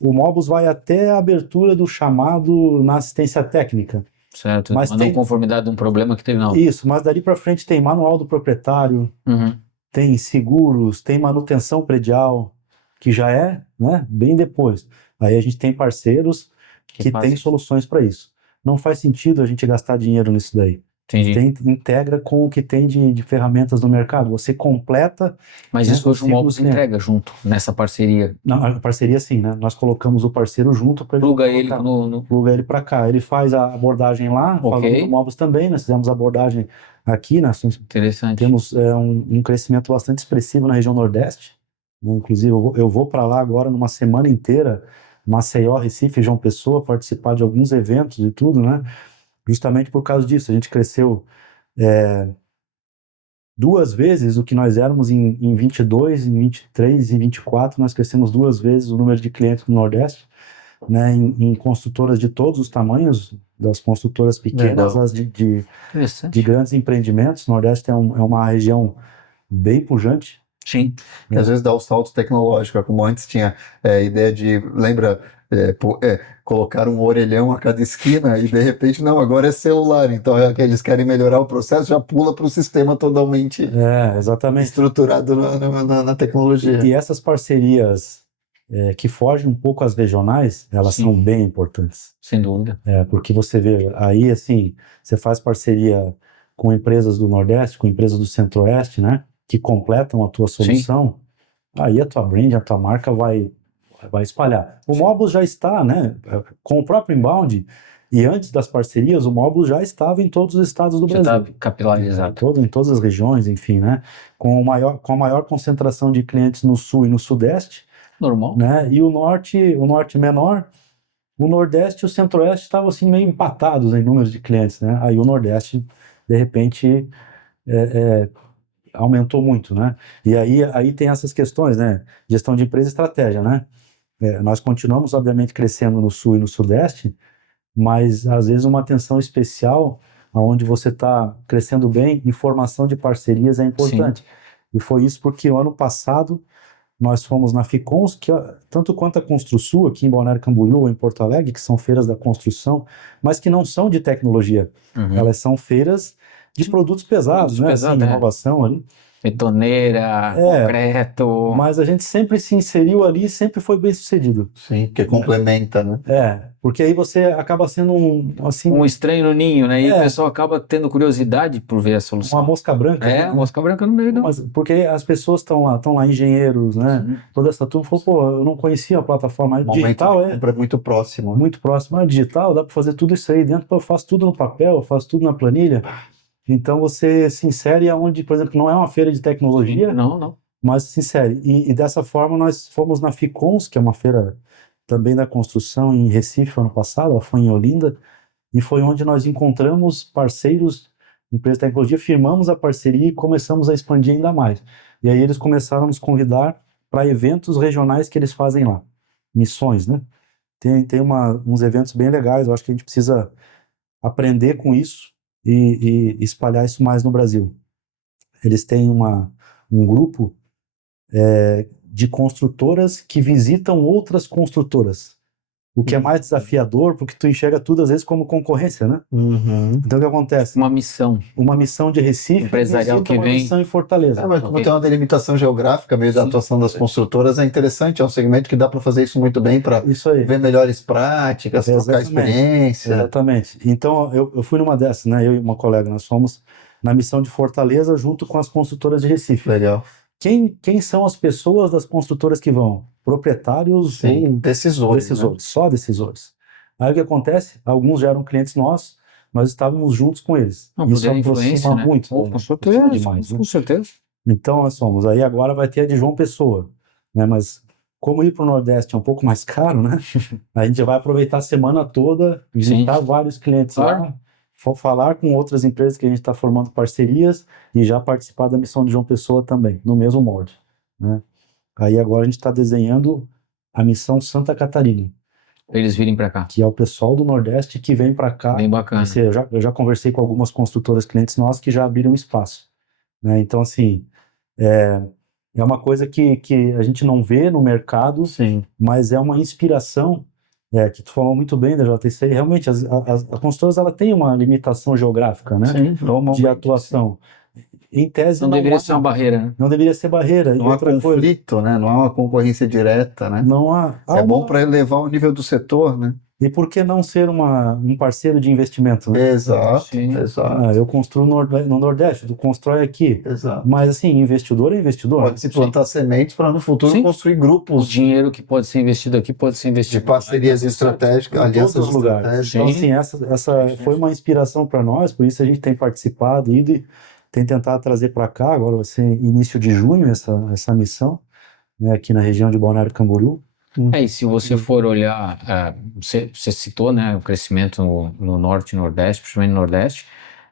o Mobus vai até a abertura do chamado na assistência técnica. Certo, Mas uma tem- não conformidade de um problema que teve na obra. Isso, mas dali para frente tem manual do proprietário, Uhum. tem seguros, tem manutenção predial, que já é, né, bem depois. Aí a gente tem parceiros que fazem têm isso. soluções para isso. Não faz sentido a gente gastar dinheiro nisso daí. Entendi. Integra com o que tem de ferramentas no mercado. Você completa. Mas né, isso hoje o ciclo Mobus do cliente. entrega junto, nessa parceria. A parceria sim, né? Nós colocamos o parceiro junto para Pluga ele no... pluga ele para cá. Ele faz a abordagem lá, Ok. falando do Mobus também. Nós fizemos a abordagem aqui, nós Interessante. temos um crescimento bastante expressivo na região Nordeste. Inclusive, eu vou para lá agora numa semana inteira, Maceió, Recife, João Pessoa, participar de alguns eventos e tudo, né? Justamente por causa disso. A gente cresceu 2 vezes o que nós éramos em 22, em 23 e 24. Nós crescemos 2 vezes o número de clientes no Nordeste, né? Em construtoras de todos os tamanhos, das construtoras pequenas Legal. às de Interessante. grandes empreendimentos. O Nordeste é uma região bem pujante. Sim. Que às vezes dá o salto tecnológico, como antes tinha a ideia de, lembra, colocar um orelhão a cada esquina e de repente, não, agora é celular, então eles querem melhorar o processo, já pula para o sistema totalmente Exatamente. estruturado na tecnologia. E essas parcerias que fogem um pouco às regionais, elas Sim. são bem importantes. Sem dúvida. Porque você vê, aí assim, você faz parceria com empresas do Nordeste, com empresas do Centro-Oeste, né? Que completam a tua solução, aí a tua brand, a tua marca vai espalhar. O Mobus já está, né? Com o próprio Inbound, e antes das parcerias, o Mobus já estava em todos os estados do Já Brasil. está capilarizado. Em todas as regiões, enfim, né? Com a maior concentração de clientes no Sul e no Sudeste, Normal. né? E o Norte menor, o Nordeste e o Centro-Oeste estavam assim meio empatados em números de clientes, né? Aí o Nordeste, de repente, aumentou muito, né? E aí tem essas questões, né? Gestão de empresa e estratégia, né? Nós continuamos, obviamente, crescendo no Sul e no Sudeste, mas às vezes uma atenção especial aonde você está crescendo bem, informação de parcerias é importante. E foi isso porque o ano passado nós fomos na Ficons, que tanto quanto a Construsul, aqui em Balneário Camboriú ou em Porto Alegre, que são feiras da construção, mas que não são de tecnologia. Uhum. Elas são feiras de produtos pesados, né? Pesados, assim, inovação ali. Betoneira, concreto. Mas a gente sempre se inseriu ali e sempre foi bem sucedido. Sim, porque complementa, né? Porque aí você acaba sendo um estranho no ninho, né? E o pessoal acaba tendo curiosidade por ver a solução. Uma mosca branca. Uma mosca branca no meio. Mas porque as pessoas estão lá, engenheiros, né? Sim. Toda essa turma falou, pô, eu não conhecia a plataforma digital, muito próximo. Muito próximo. Digital, dá para fazer tudo isso aí dentro, eu faço tudo no papel, eu faço tudo na planilha. Então você se insere aonde, por exemplo, não é uma feira de tecnologia, não. Mas se insere. E dessa forma nós fomos na Ficons, que é uma feira também da construção em Recife ano passado, ela foi em Olinda, e foi onde nós encontramos parceiros, empresas de tecnologia, firmamos a parceria e começamos a expandir ainda mais. E aí eles começaram a nos convidar para eventos regionais que eles fazem lá, missões, né? Tem uns eventos bem legais, eu acho que a gente precisa aprender com isso e espalhar isso mais no Brasil. Eles têm um grupo de construtoras que visitam outras construtoras. O que é mais desafiador, porque tu enxerga tudo às vezes como concorrência, né? Uhum. Então o que acontece? Uma missão. Uma missão de Recife Empresarial visita que uma vem- missão em Fortaleza. Mas como tem uma delimitação geográfica meio da Sim. atuação das construtoras, é interessante, é um segmento que dá para fazer isso muito bem para Isso aí. ver melhores práticas, trocar Exatamente. experiência. Exatamente. Então, eu fui numa dessas, né? Eu e uma colega, nós fomos na missão de Fortaleza junto com as construtoras de Recife. Legal. Quem são as pessoas das construtoras que vão? Proprietários Sim, ou decisores. decisores? Só decisores. Aí o que acontece? Alguns já eram clientes nossos, nós estávamos juntos com eles. Não, Isso poder de influência, aproxima né? muito. Pô, né? com certeza, Aproxima demais, né? com certeza. Então nós somos. Aí agora vai ter a de João Pessoa, né? Mas como ir para o Nordeste é um pouco mais caro, né? A gente vai aproveitar a semana toda, visitar vários clientes Claro. lá, falar com outras empresas que a gente está formando parcerias e já participar da missão de João Pessoa também, no mesmo molde, né? Aí agora a gente está desenhando a missão Santa Catarina, Pra eles virem pra cá. que é o pessoal do Nordeste que vem para cá. Bem bacana. Eu já conversei com algumas construtoras clientes nossas que já abriram espaço, né? Então, assim, é uma coisa que a gente não vê no mercado, Sim. mas é uma inspiração, que tu falou muito bem da JTC. Realmente, as construtoras ela tem uma limitação geográfica, né? Sim, De atuação. Em tese, Não deveria ser uma barreira, né? não deveria ser barreira. E Não há outra coisa, conflito, né? Não há uma concorrência direta, né? não há. É bom para elevar o nível do setor, né? E por que não ser um parceiro de investimento, né? Exato, Sim. exato, Eu construo no Nordeste, tu constrói aqui. exato. Mas, assim, investidor é investidor. Pode se plantar sementes para no futuro Sim. construir O grupos dinheiro que pode ser investido aqui pode ser de investido parcerias estratégicas, Em alianças todos os lugares. estratégicas. Então, assim, essa foi uma inspiração para nós, por isso a gente tem participado, ido e tem tentado trazer para cá. Agora vai ser início de junho essa missão, né, aqui na região de Balneário Camboriú. E se você for olhar, você citou, né, o crescimento no Norte e Nordeste, principalmente no Nordeste,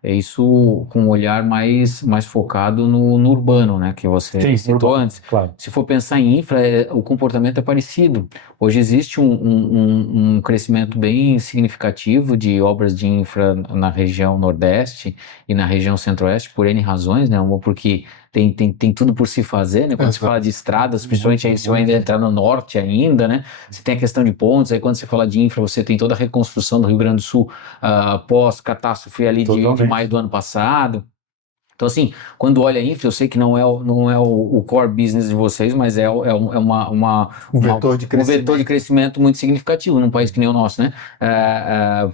é isso com um olhar mais focado no urbano, né, que você Sim, citou urbano, antes. claro. Se for pensar em infra, o comportamento é parecido. Hoje existe um crescimento bem significativo de obras de infra na região Nordeste e na região Centro-Oeste, por N razões, né, uma porque tem tudo por se fazer, né? Quando se fala de estradas, principalmente aí, se você ainda entrar no norte ainda, né? Você tem a questão de pontes, aí quando você fala de infra, você tem toda a reconstrução do Rio Grande do Sul pós-catástrofe ali de maio do ano passado. Então, assim, quando olha a infra, eu sei que não é o core business de vocês, mas é Um vetor de um crescimento. vetor de crescimento muito significativo num país que nem o nosso, né?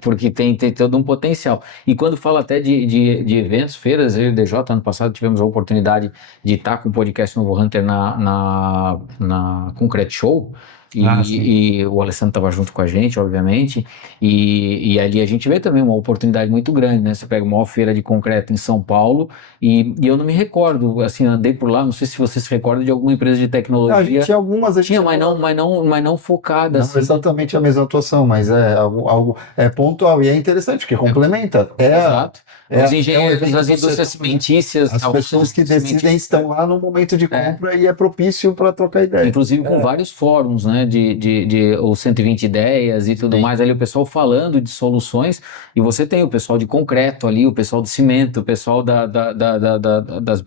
Porque tem todo um potencial. E quando fala até de eventos, feiras, eu e o DJ, ano passado tivemos a oportunidade de estar com o podcast Novo Hunter na Concrete Show. E o Alessandro estava junto com a gente, obviamente, e ali a gente vê também uma oportunidade muito grande, né? Você pega uma maior feira de concreto em São Paulo e eu não me recordo, assim, andei por lá, não sei se você se recorda de alguma empresa de tecnologia. A gente tinha algumas, Tinha, mas não focada, não assim. exatamente a mesma atuação, mas é algo pontual e é interessante, porque complementa. Exato. Os um engenheiros, evento as do indústrias setor. cimentícias, As pessoas que decidem estão lá no momento de compra e é propício para trocar ideia. inclusive com vários fóruns, né, de os 120 ideias e tudo mais, ali o pessoal falando de soluções, e você tem o pessoal de concreto ali, o pessoal de cimento, o pessoal das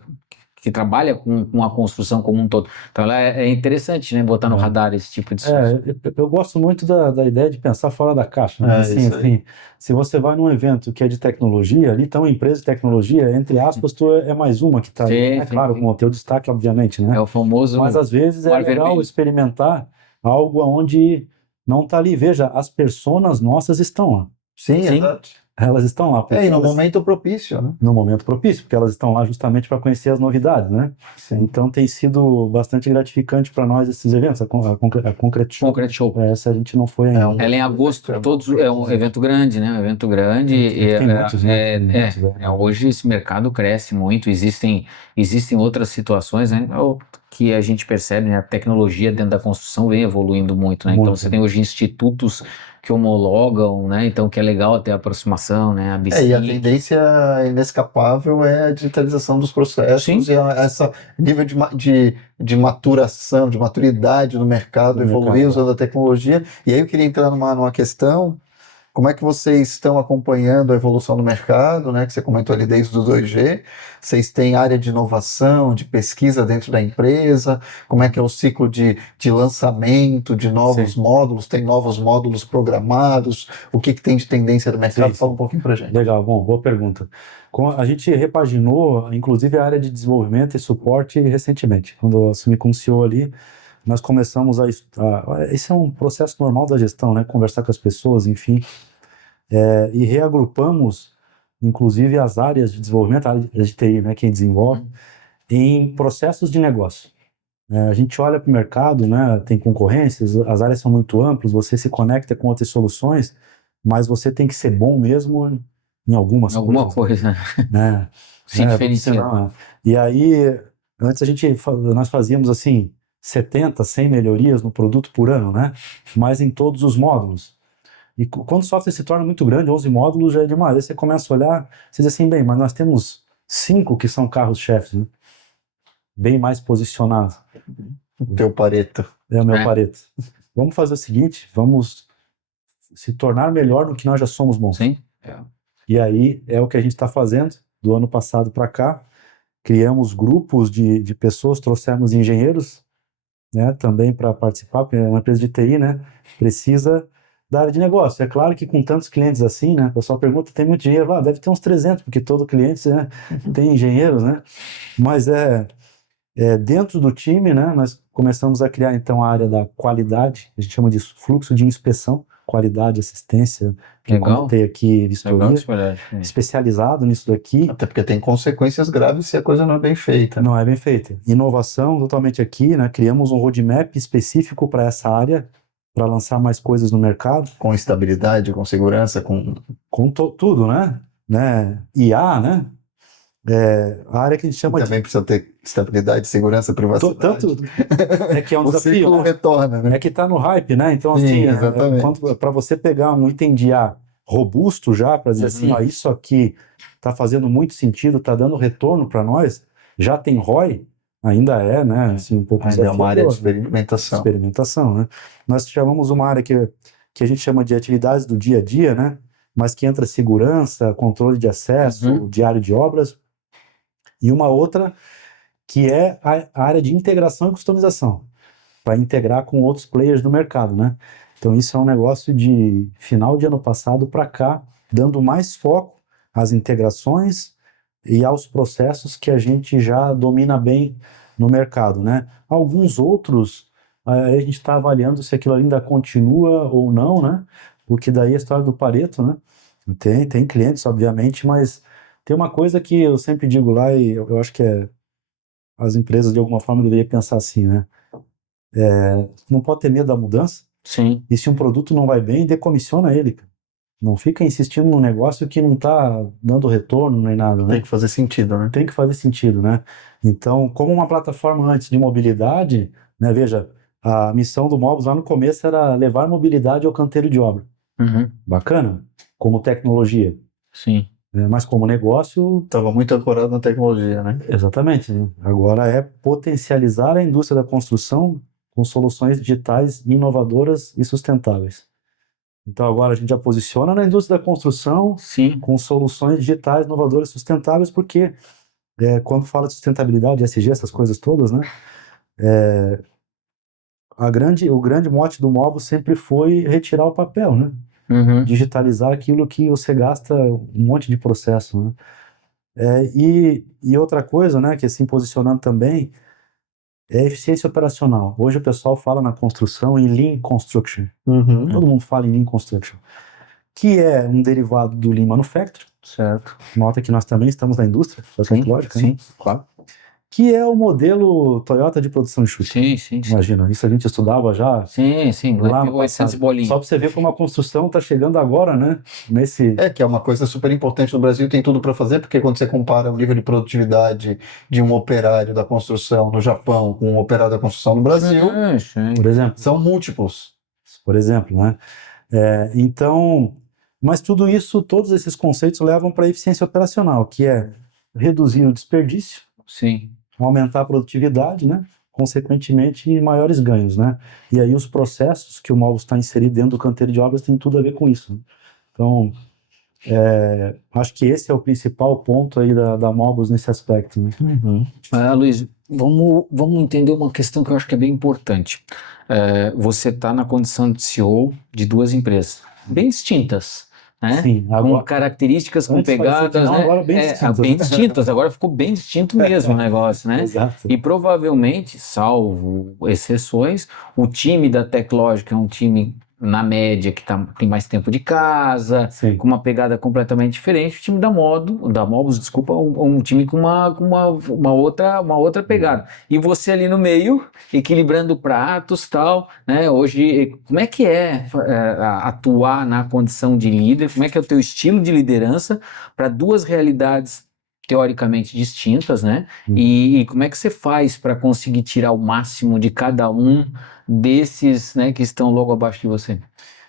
que trabalha com a construção como um todo. Então lá é interessante, né, botar no radar esse tipo de solução. Eu gosto muito da ideia de pensar fora da caixa, né? Assim, se você vai num evento que é de tecnologia, ali está uma empresa de tecnologia, entre aspas, tu é mais uma que está ali, né? Claro, com o teu destaque, obviamente, né? É o famoso Mas às vezes é mar legal vermelho. experimentar algo onde não está ali. Veja, as personas nossas estão lá. Sim, Sim. exato. Elas estão lá. E no elas- momento propício, né? no momento propício, porque elas estão lá justamente para conhecer as novidades, né? Então tem sido bastante gratificante para nós esses eventos. A Concrete Show, Concrete Show. essa a gente não foi ainda. Ela é em agosto, é um evento grande, né? Um evento grande. Tem muitos, né? Tem muitos, Hoje esse mercado cresce muito, existem outras situações, né? Que a gente percebe, né? A tecnologia dentro da construção vem evoluindo muito, né? Então Muito. você tem hoje institutos que homologam, né? Então que é legal ter a aproximação, né? A E a BCI. tendência inescapável é a digitalização dos processos Sim. e esse nível de maturação, de maturidade no mercado, No evoluir mercado. usando a tecnologia. E aí eu queria entrar numa questão Como é que vocês estão acompanhando a evolução do mercado, né? Que você comentou ali desde o 2G. Vocês têm área de inovação, de pesquisa dentro da empresa? Como é que é o ciclo de lançamento de novos Sim. módulos? Tem novos módulos programados? O que tem de tendência do mercado? Sim, Fala sim. um pouquinho pra gente. Legal, bom, boa pergunta. A gente repaginou, inclusive, a área de desenvolvimento e suporte recentemente. Quando eu assumi como CEO ali, nós começamos esse é um processo normal da gestão, né? Conversar com as pessoas, enfim, e reagrupamos, inclusive, as áreas de desenvolvimento, a área de TI, né? Quem desenvolve, em processos de negócio. A gente olha para o mercado, né? Tem concorrências, as áreas são muito amplas, você se conecta com outras soluções, mas você tem que ser bom mesmo em algumas Alguma coisas, coisa né? se diferencia. Senão, e aí, antes nós fazíamos assim, 70, 100 melhorias no produto por ano, né? Mas em todos os módulos. E quando o software se torna muito grande, 11 módulos já é demais. Aí você começa a olhar, você diz assim, bem, mas nós temos 5 que são carros-chefes, né? Bem mais posicionados. O teu Pareto. É o meu É. Pareto. Vamos fazer o seguinte, vamos se tornar melhor do que nós já somos bons. Sim. E aí é o que a gente está fazendo do ano passado para cá. Criamos grupos de pessoas, trouxemos engenheiros, né, também para participar, porque é uma empresa de TI, né, precisa da área de negócio. É claro que com tantos clientes assim, né, o pessoal pergunta, tem muito dinheiro lá? Deve ter uns 300, porque todo cliente, né, tem engenheiros, né, mas dentro do time, né, nós começamos a criar então a área da qualidade, a gente chama disso fluxo de inspeção, qualidade, assistência, que eu Legal. comentei aqui, vistoria, especializado nisso daqui. Até porque tem consequências graves se a coisa não é bem feita. Não é bem feita. Inovação totalmente aqui, né? Criamos um roadmap específico para essa área, para lançar mais coisas no mercado. Com estabilidade, com segurança, com tudo, né? IA, né? A área que a gente chama também precisa ter estabilidade, segurança, privacidade. Tanto é que é um o desafio, ciclo né? retorna, né? É que está no hype, né? Então, Sim, assim, exatamente. para você pegar um item de IA robusto já, para dizer assim, ó, isso aqui está fazendo muito sentido, está dando retorno para nós, já tem ROI, ainda é, né? Assim, um pouco Ainda é uma área de desafiador, experimentação. né? Nós chamamos uma área que a gente chama de atividades do dia a dia, né? Mas que entra segurança, controle de acesso, diário de obras, e uma outra que é a área de integração e customização, para integrar com outros players do mercado, né? Então isso é um negócio de final de ano passado para cá, dando mais foco às integrações e aos processos que a gente já domina bem no mercado, né? Alguns outros, a gente está avaliando se aquilo ainda continua ou não, né? Porque daí a história do Pareto, né? Tem clientes, obviamente, mas tem uma coisa que eu sempre digo lá, e eu acho que as empresas de alguma forma deveriam pensar assim, né? Não pode ter medo da mudança. Sim. E se um produto não vai bem, decomissiona ele. Não fica insistindo num negócio que não está dando retorno nem nada, né? Tem que fazer sentido, né? Tem que fazer sentido, né? Então, como uma plataforma antes de mobilidade, né? Veja, a missão do Mobus lá no começo era levar mobilidade ao canteiro de obra. Bacana? Como tecnologia. Sim. Mas como negócio... Estava muito ancorado na tecnologia, né? Exatamente. Agora é potencializar a indústria da construção com soluções digitais inovadoras e sustentáveis. Então agora a gente já posiciona na indústria da construção com soluções digitais inovadoras e sustentáveis, porque quando fala de sustentabilidade, ESG, essas coisas todas, né? O grande mote do Mobus sempre foi retirar o papel, né? Digitalizar aquilo que você gasta um monte de processo, né? E outra coisa, né, que assim, posicionando também, é eficiência operacional. Hoje o pessoal fala na construção em Lean Construction. Todo mundo fala em Lean Construction. Que é um derivado do Lean Manufacturing. Certo. Nota que nós também estamos na indústria tecnológica. Sim, né? claro. Que é o modelo Toyota de produção de chute. Sim. Imagina, isso a gente estudava já. Sim, lá no 800 passado. bolinhas. Só para você ver como a construção está chegando agora, né? Que é uma coisa super importante no Brasil, tem tudo para fazer, porque quando você compara o nível de produtividade de um operário da construção no Japão com um operário da construção no Brasil, por exemplo, são múltiplos. Por exemplo, né? Então, mas tudo isso, todos esses conceitos levam para a eficiência operacional, que é reduzir o desperdício, aumentar a produtividade, né? Consequentemente, maiores ganhos, né? E aí os processos que o Mobus está inserido dentro do canteiro de obras tem tudo a ver com isso. Né? Então, acho que esse é o principal ponto aí da Mobus nesse aspecto, né? Luiz, vamos entender uma questão que eu acho que é bem importante. Você está na condição de CEO de duas empresas bem distintas, né? Sim, Com agora, características, com antes parecia que pegadas, não, né? agora bem distintas, Bem né? distintas, agora ficou bem distinto mesmo o negócio, né? Exato. E provavelmente, salvo exceções, o time da Teclogic é um time, na média, que tem mais tempo de casa, Sim. com uma pegada completamente diferente. O time da Mobus, desculpa, um time com uma outra pegada. E você ali no meio, equilibrando pratos, tal, né? Hoje, como é que atuar na condição de líder? Como é que é o teu estilo de liderança para duas realidades teoricamente distintas, né? E como é que você faz para conseguir tirar o máximo de cada um desses, né, que estão logo abaixo de você?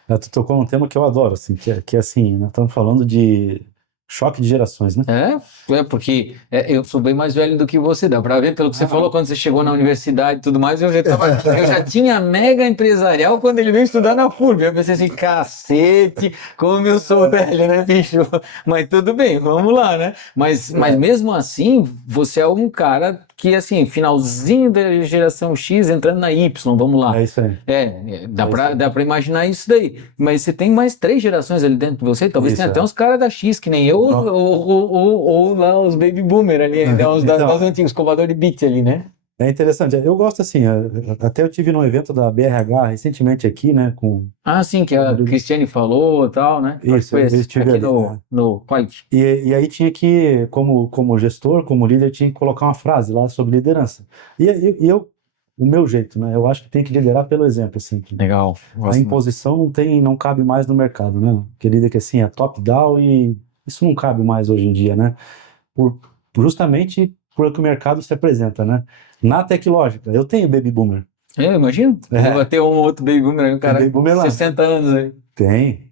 Tu tocou num tema que eu adoro, assim, que é assim, nós estamos falando de choque de gerações, né? Porque eu sou bem mais velho do que você, dá pra ver pelo que você falou quando você chegou na universidade e tudo mais, eu já tinha mega empresarial quando ele veio estudar na FURB. Eu pensei assim, cacete, como eu sou velho, né, bicho? Mas tudo bem, vamos lá, né? Mas mesmo assim, você é um cara que, assim, finalzinho da geração X, entrando na Y, vamos lá. É isso aí. Dá pra imaginar isso daí. Mas você tem mais 3 gerações ali dentro de você, talvez Isso, tenha até uns caras da X, que nem eu, ou lá os baby boomer ali, né, uns das antigos, escovador de bit ali, né? É interessante. Eu gosto assim, até eu tive num evento da BRH recentemente aqui, né, com... Sim, que a Cristiane falou e tal, né? Isso, Foi eu estive aqui ali, no Quality. E aí tinha que, como gestor, como líder, tinha que colocar uma frase lá sobre liderança. E o meu jeito, né, eu acho que tem que liderar pelo exemplo, assim. Legal. A imposição não cabe mais no mercado, né? Que líder que assim, é top-down e isso não cabe mais hoje em dia, né? Justamente por que o mercado se apresenta, né? Na Teclógica, eu tenho baby boomer. Eu imagino. Vai ter um outro baby boomer, um cara baby boomer lá. 60 anos aí. Tem.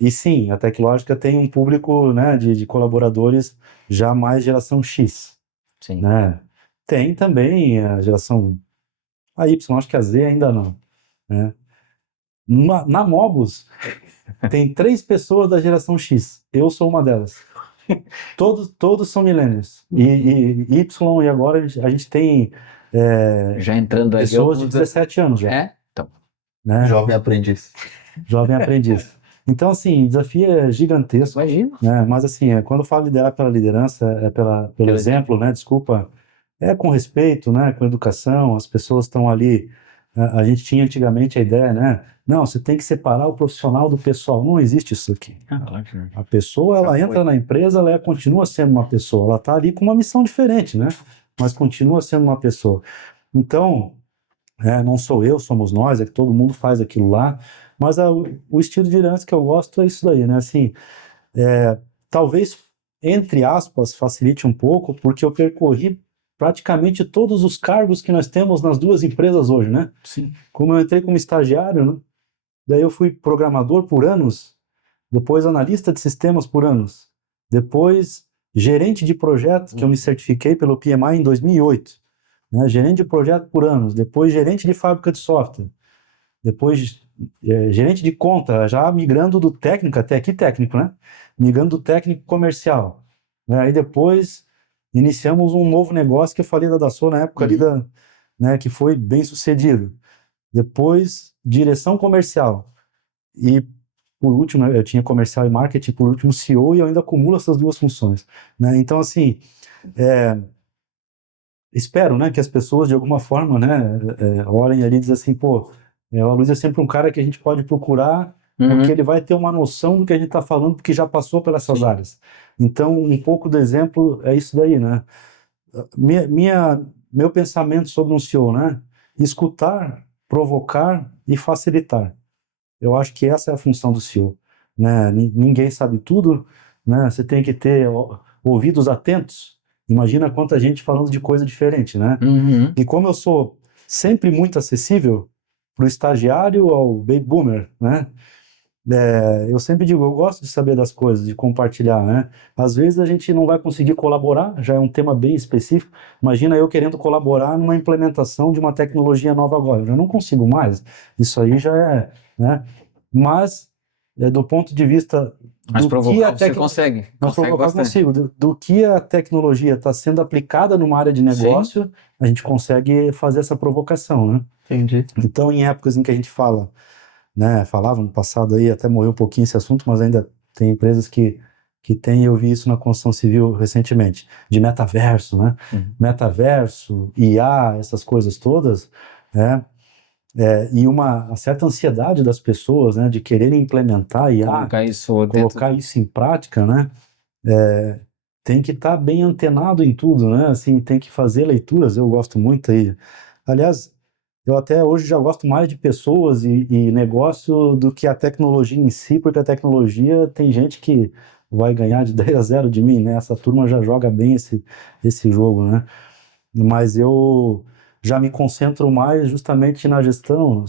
E sim, a Teclógica tem um público, né, de colaboradores já mais geração X. Sim. Né? Tem também a geração Y, acho que a Z ainda não. Né? Na Mobus, tem 3 pessoas da geração X. Eu sou uma delas. Todos são millennials. E Y, e agora a gente tem já entrando aí, pessoas de 17 anos já. Então. Né? Jovem aprendiz. Jovem aprendiz. Então, assim, o desafio é gigantesco. Imagina. Né? Mas, assim, quando eu falo liderar pela liderança, pelo exemplo, né? Desculpa, com respeito, né? Com educação, as pessoas estão ali. A gente tinha antigamente a ideia, né? Não, você tem que separar o profissional do pessoal. Não existe isso aqui. A pessoa, ela entra na empresa, ela continua sendo uma pessoa. Ela está ali com uma missão diferente, né? Mas continua sendo uma pessoa. Então, não sou eu, somos nós, é que todo mundo faz aquilo lá. Mas o estilo de liderança que eu gosto é isso daí, né? Assim, talvez, entre aspas, facilite um pouco, porque eu percorri praticamente todos os cargos que nós temos nas duas empresas hoje, né? Sim. Como eu entrei como estagiário, né? Daí eu fui programador por anos, depois analista de sistemas por anos, depois gerente de projeto, que eu me certifiquei pelo PMI em 2008, né? Gerente de projeto por anos, depois gerente de fábrica de software, depois gerente de conta, já migrando do técnico, até aqui técnico, né? Migrando do técnico comercial. Né? Aí depois iniciamos um novo negócio que eu falei da Dassault na época ali, né, que foi bem sucedido. Depois, direção comercial. E, por último, eu tinha comercial e marketing, por último, CEO, e eu ainda acumulo essas duas funções. Né? Então, assim, espero, né, que as pessoas, de alguma forma, né, olhem ali e dizem assim, pô, o Luiz é sempre um cara que a gente pode procurar, porque ele vai ter uma noção do que a gente está falando, porque já passou pelas essas áreas. Então, um pouco do exemplo é isso daí, né? Meu pensamento sobre um CEO, né? Escutar, provocar e facilitar. Eu acho que essa é a função do CEO. Né? Ninguém sabe tudo, né? Você tem que ter ouvidos atentos. Imagina quanta gente falando de coisa diferente, né? E como eu sou sempre muito acessível para o estagiário ao baby boomer, né? Eu sempre digo, eu gosto de saber das coisas, de compartilhar, né? Às vezes a gente não vai conseguir colaborar, já é um tema bem específico. Imagina eu querendo colaborar numa implementação de uma tecnologia nova agora. Eu não consigo mais. Isso aí já é, né? Mas do ponto de vista Mas do que provocar você consegue. Mas Consegue provocar bastante. consigo, do que a tecnologia está sendo aplicada numa área de negócio, a gente consegue fazer essa provocação, né? Entendi. Então, em épocas em que a gente fala, né, falava no passado aí, até morreu um pouquinho esse assunto, mas ainda tem empresas que têm, eu vi isso na construção civil recentemente, de metaverso, né? Metaverso, IA, essas coisas todas, né? E uma certa ansiedade das pessoas, né, de quererem implementar IA, colocar isso em prática, né? Tem que estar bem antenado em tudo, né? Assim, tem que fazer leituras, eu gosto muito aí. Aliás, eu até hoje já gosto mais de pessoas e negócio do que a tecnologia em si, porque a tecnologia tem gente que vai ganhar de 10-0 de mim, né? Essa turma já joga bem esse jogo, né? Mas eu já me concentro mais justamente na gestão,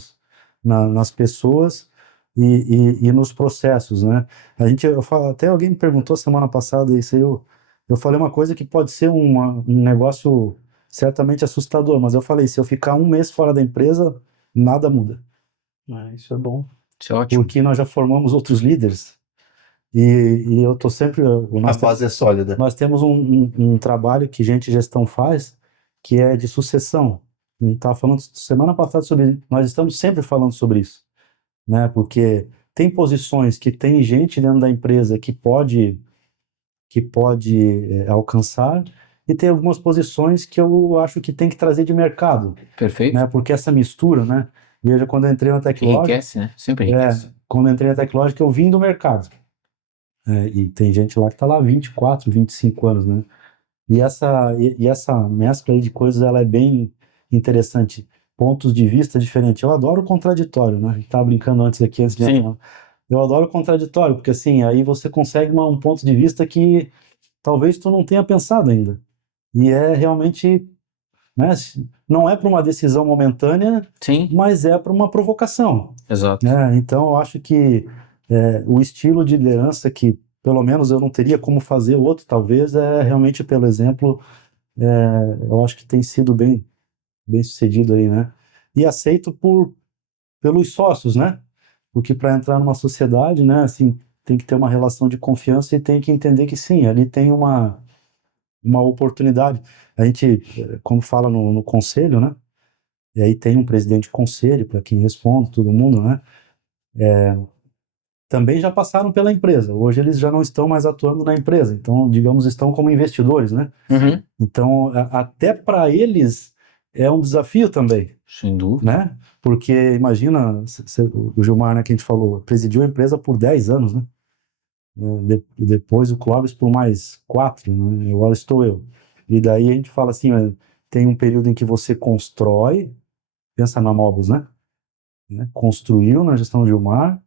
nas pessoas e nos processos, né? Até alguém me perguntou semana passada isso aí, eu falei uma coisa que pode ser um negócio certamente assustador, mas eu falei, se eu ficar um mês fora da empresa, nada muda. Isso é bom. Isso é ótimo. Porque nós já formamos outros líderes e eu tô sempre... A base é sólida. Nós temos um trabalho que gente de gestão faz, que é de sucessão. A gente estava falando semana passada sobre... Nós estamos sempre falando sobre isso, né? Porque tem posições que tem gente dentro da empresa que pode alcançar, e tem algumas posições que eu acho que tem que trazer de mercado. Perfeito. Né? Porque essa mistura, né? Veja, quando eu entrei na Teclógica... Enriquece, né? Sempre enriquece. Quando eu entrei na Teclógica, eu vim do mercado. E tem gente lá que está lá há 24, 25 anos, né? E essa mescla aí de coisas, ela é bem interessante. Pontos de vista diferentes. Eu adoro o contraditório, né? A gente estava brincando antes de entrar. Eu adoro o contraditório, porque assim, aí você consegue um ponto de vista que talvez tu não tenha pensado ainda. E é realmente, né, não é para uma decisão momentânea, mas é para uma provocação. Exato. Né? Então, eu acho que o estilo de liderança que, pelo menos, eu não teria como fazer outro, talvez, é realmente pelo exemplo, eu acho que tem sido bem sucedido aí, né? E aceito pelos sócios, né? Porque para entrar numa sociedade, né, assim, tem que ter uma relação de confiança e tem que entender que sim, ali tem uma oportunidade. A gente, como fala no conselho, né? E aí tem um presidente de conselho para quem responde, todo mundo, né? Também já passaram pela empresa. Hoje eles já não estão mais atuando na empresa. Então, digamos, estão como investidores, né? Então, até para eles é um desafio também. Sem dúvida. Né? Porque, imagina, o Gilmar, né, que a gente falou, presidiu a empresa por 10 anos, né? Depois o Clóvis por mais 4, né? Agora estou eu. E daí a gente fala assim, tem um período em que você constrói, pensa na Mobus, né? Construiu na gestão do Gilmar,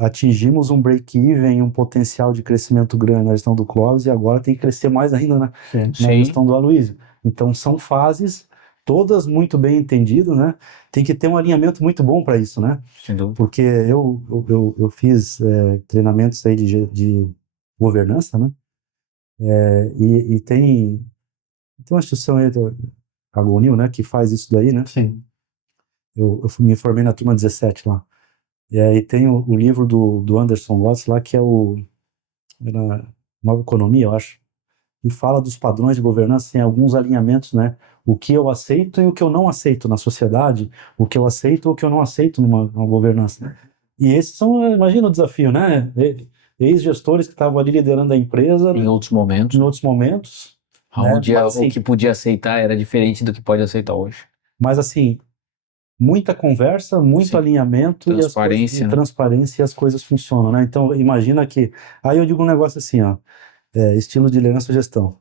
atingimos um break-even, um potencial de crescimento grande na gestão do Clóvis e agora tem que crescer mais ainda na gestão do Aloysio. Então são fases todas muito bem entendidas, né? Tem que ter um alinhamento muito bom para isso, né? Sem dúvida. Porque eu fiz treinamentos aí de governança, né? E tem uma instituição aí, a Gonil, né? Que faz isso daí, né? Sim. Eu me formei na turma 17 lá. E aí tem o livro do Anderson Watts lá, que é era Nova Economia, eu acho, e fala dos padrões de governança, tem alguns alinhamentos, né? O que eu aceito e o que eu não aceito na sociedade, o que eu aceito e o que eu não aceito numa governança. E esses são, imagina o desafio, né? Ex-gestores que estavam ali liderando a empresa. Em outros momentos. Onde o que podia aceitar era diferente do que pode aceitar hoje. Mas assim, muita conversa, muito alinhamento transparência, transparência e as coisas funcionam, né? Então, imagina que... Aí eu digo um negócio assim, ó, estilo de liderança e gestão.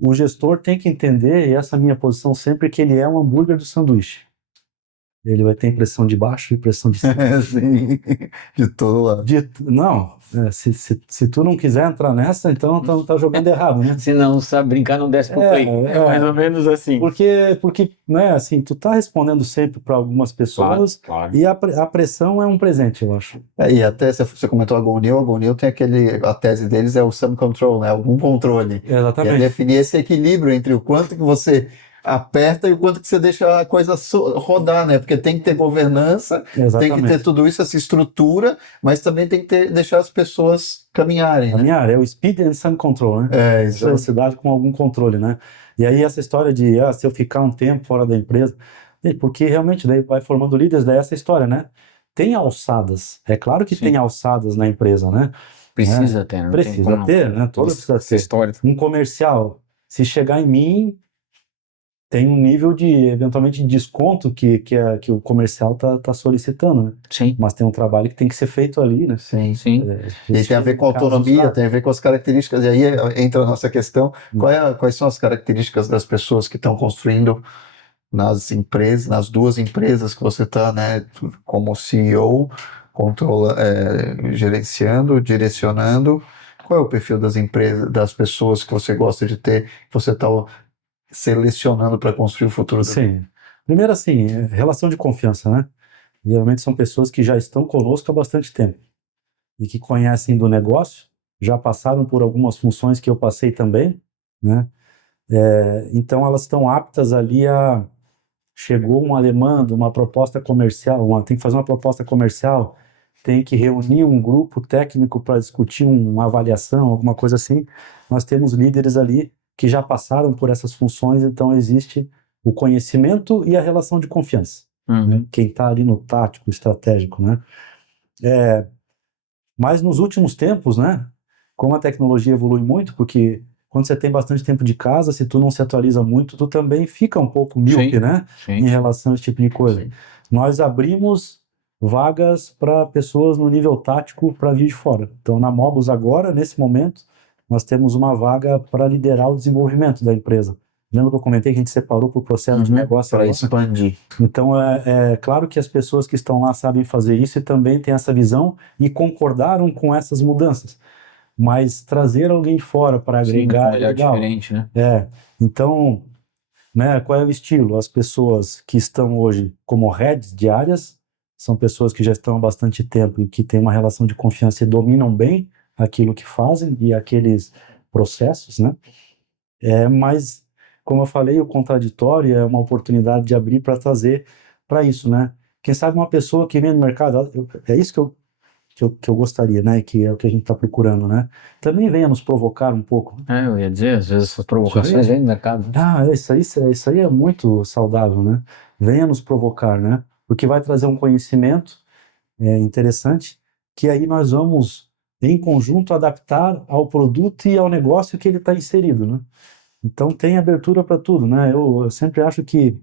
O gestor tem que entender, e essa é a minha posição sempre, que ele é um hambúrguer do sanduíche. Ele vai ter impressão de baixo e impressão de cima. Sim, de todo lado. Não, se tu não quiser entrar nessa, então tá jogando errado, né? Se não sabe brincar, não desce pro play. É mais ou menos assim. Porque né, assim, tu tá respondendo sempre para algumas pessoas, claro. E a pressão é um presente, eu acho. E até você comentou a Gonil tem a tese deles é o some control, né? Algum controle. Exatamente. E é definir esse equilíbrio entre o quanto que você aperta e o quanto que você deixa a coisa rodar, né? Porque tem que ter governança, tem que Exatamente. ter tudo isso, essa estrutura, mas também tem que deixar as pessoas caminharem, né? Caminhar, é o speed and some control, né? É, isso aí. Velocidade com algum controle, né? E aí essa história de, se eu ficar um tempo fora da empresa, porque realmente daí vai formando líderes, daí essa história, né? Tem alçadas, é claro que Sim. tem alçadas na empresa, né? Precisa ter, não tem Precisa como não ter, né? Toda precisa essa ter. história. Um comercial, se chegar em mim, tem um nível de, eventualmente, de desconto que o comercial tá solicitando, né? Sim, Mas tem um trabalho que tem que ser feito ali, né? Sim. sim. E tem a ver com autonomia, tem a ver com as características, e aí entra a nossa questão, quais são as características das pessoas que estão construindo nas empresas, nas duas empresas que você está, né, como CEO, gerenciando, direcionando, qual é o perfil das empresas, das pessoas que você gosta de ter, que você está selecionando para construir o futuro da Sim. Primeiro, assim, relação de confiança, né? Geralmente são pessoas que já estão conosco há bastante tempo e que conhecem do negócio, já passaram por algumas funções que eu passei também, né? Então elas estão aptas ali a... Chegou uma demanda, uma proposta comercial, tem que fazer uma proposta comercial, tem que reunir um grupo técnico para discutir uma avaliação, alguma coisa assim. Nós temos líderes ali que já passaram por essas funções, então existe o conhecimento e a relação de confiança. Né? Quem está ali no tático, estratégico, né? Mas nos últimos tempos, né? Como a tecnologia evolui muito, porque quando você tem bastante tempo de casa, se tu não se atualiza muito, tu também fica um pouco míope, Sim, né? sim. Em relação a esse tipo de coisa. Sim. Nós abrimos vagas para pessoas no nível tático para vir de fora. Então, na Mobus agora, nesse momento, nós temos uma vaga para liderar o desenvolvimento da empresa. Lembra que eu comentei que a gente separou por processo de negócio Para agora? expandir. Então, é claro que as pessoas que estão lá sabem fazer isso e também têm essa visão e concordaram com essas mudanças. Mas trazer alguém de fora para Sim, agregar com um é olhar legal. diferente, né? Então, né, qual é o estilo? As pessoas que estão hoje como heads de áreas são pessoas que já estão há bastante tempo e que têm uma relação de confiança e dominam bem aquilo que fazem e aqueles processos, né? Mas, como eu falei, o contraditório é uma oportunidade de abrir para trazer para isso, né? Quem sabe uma pessoa que vem no mercado, é isso que eu gostaria, né? Que é o que a gente está procurando, né? Também venha nos provocar um pouco. Eu ia dizer, às vezes essas provocações vêm no mercado. Isso aí é muito saudável, né? Venha nos provocar, né? Porque vai trazer um conhecimento interessante que aí nós vamos, em conjunto, adaptar ao produto e ao negócio que ele está inserido, né? Então tem abertura para tudo, né? Eu sempre acho que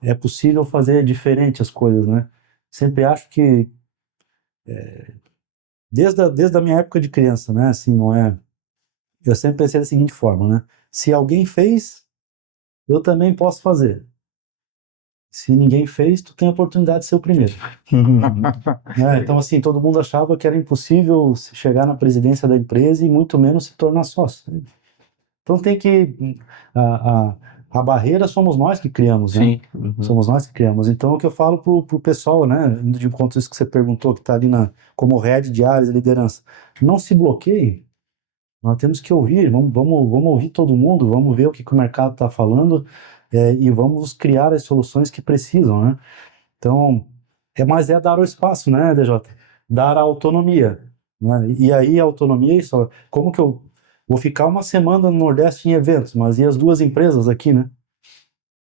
é possível fazer diferente as coisas, né? Sempre acho que desde a minha época de criança, né? Assim, não é? Eu sempre pensei da seguinte forma, né? Se alguém fez, eu também posso fazer. Se ninguém fez, tu tem a oportunidade de ser o primeiro. Então, assim, todo mundo achava que era impossível chegar na presidência da empresa e muito menos se tornar sócio. Então tem que... A barreira somos nós que criamos, né? Sim. Somos nós que criamos. Então, o que eu falo pro pessoal, né? Indo de encontro a isso que você perguntou, que está ali como head de áreas de liderança. Não se bloqueie. Nós temos que ouvir, vamos ouvir todo mundo, vamos ver o que o mercado está falando e vamos criar as soluções que precisam, né? Então, mas é dar o espaço, né, DJ? Dar a autonomia, né? E aí a autonomia é isso. Como que eu vou ficar uma semana no Nordeste em eventos, mas e as duas empresas aqui, né?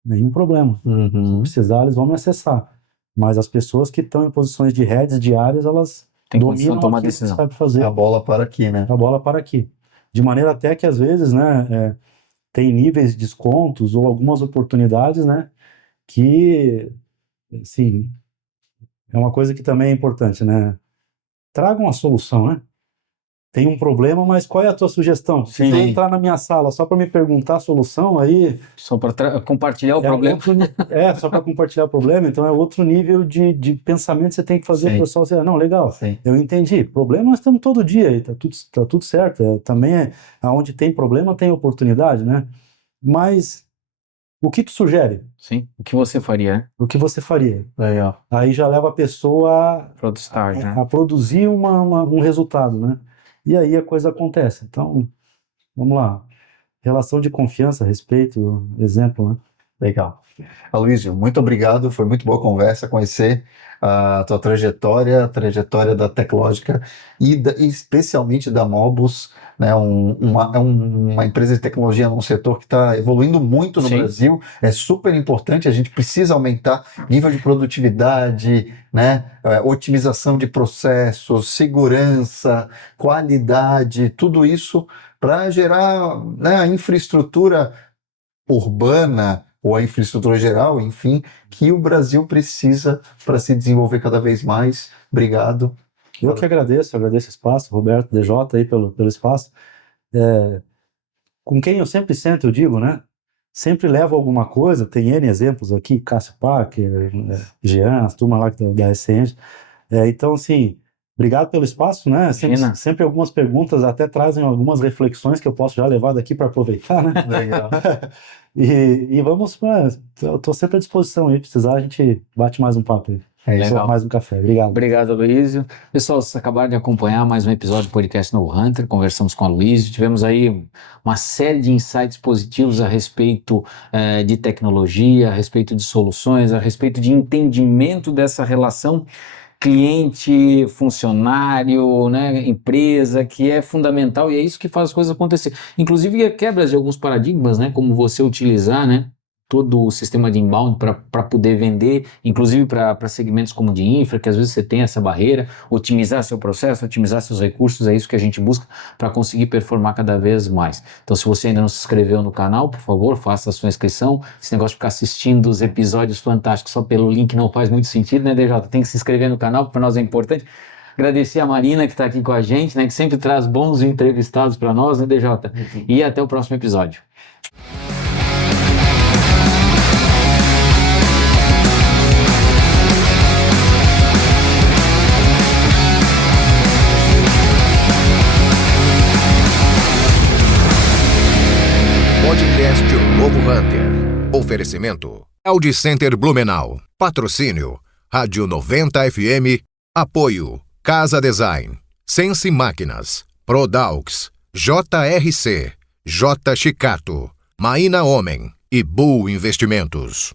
Nenhum problema. Se precisar, eles vão me acessar. Mas as pessoas que estão em posições de heads diárias, elas Tem condição dominam de tomar aquilo decisão. que sabe fazer. A bola para aqui, né? A bola para aqui. De maneira até que, às vezes, né, tem níveis de descontos ou algumas oportunidades, né, que, assim, é uma coisa que também é importante, né? Tragam a solução, né? Tem um problema, mas qual é a tua sugestão? Se Sim. você entrar na minha sala só para me perguntar a solução, aí... Só para compartilhar o problema. Só para compartilhar o problema, então é outro nível de pensamento que você tem que fazer para o pessoal dizer, não, legal, eu entendi, problema nós estamos todo dia, e tá tudo certo, também onde tem problema tem oportunidade, né? Mas o que tu sugere? Sim, o que você faria, né? O que você faria? Legal. Aí já leva a pessoa Para o start, né? a produzir um resultado, né? E aí a coisa acontece. Então, vamos lá. Relação de confiança, respeito, exemplo, né? Legal. Aloysio, muito obrigado, foi muito boa conversa, conhecer a tua trajetória, a trajetória da Teclógica e especialmente da Mobus, né, uma empresa de tecnologia num setor que está evoluindo muito no Sim. Brasil, é super importante, a gente precisa aumentar nível de produtividade, né, otimização de processos, segurança, qualidade, tudo isso para gerar, né, a infraestrutura urbana ou a infraestrutura geral, enfim, que o Brasil precisa para se desenvolver cada vez mais. Obrigado. Eu que agradeço o espaço, Roberto, DJ aí pelo espaço. Com quem eu sempre sento, eu digo, né? Sempre levo alguma coisa, tem N exemplos aqui, Cássio Parker, Jean, as turma lá da SCENG. Então, assim, obrigado pelo espaço, né? Sempre algumas perguntas até trazem algumas reflexões que eu posso já levar daqui para aproveitar, né? Legal. E vamos, eu estou sempre à disposição aí, precisar a gente bate mais um papo aí. Legal. Mais um café. Obrigado. Obrigado, Aloysio. Pessoal, vocês acabaram de acompanhar mais um episódio do podcast No Hunter. Conversamos com o Aloysio. Tivemos aí uma série de insights positivos a respeito de tecnologia, a respeito de soluções, a respeito de entendimento dessa relação cliente, funcionário, né, empresa, que é fundamental e é isso que faz as coisas acontecer. Inclusive quebras de alguns paradigmas, né, como você utilizar, né, todo o sistema de inbound para poder vender, inclusive para segmentos como de infra, que às vezes você tem essa barreira, otimizar seu processo, otimizar seus recursos, é isso que a gente busca para conseguir performar cada vez mais. Então, se você ainda não se inscreveu no canal, por favor, faça a sua inscrição. Esse negócio de ficar assistindo os episódios fantásticos só pelo link não faz muito sentido, né, DJ? Tem que se inscrever no canal, para nós é importante. Agradecer a Marina que está aqui com a gente, né, que sempre traz bons entrevistados para nós, né, DJ? E até o próximo episódio. Podcast O Novo Hunter. Oferecimento Audi Center Blumenau. Patrocínio Rádio 90 FM. Apoio Casa Design. Sense Máquinas. Prodaux. JRC. J Chicato. Maína Homem e Bull Investimentos.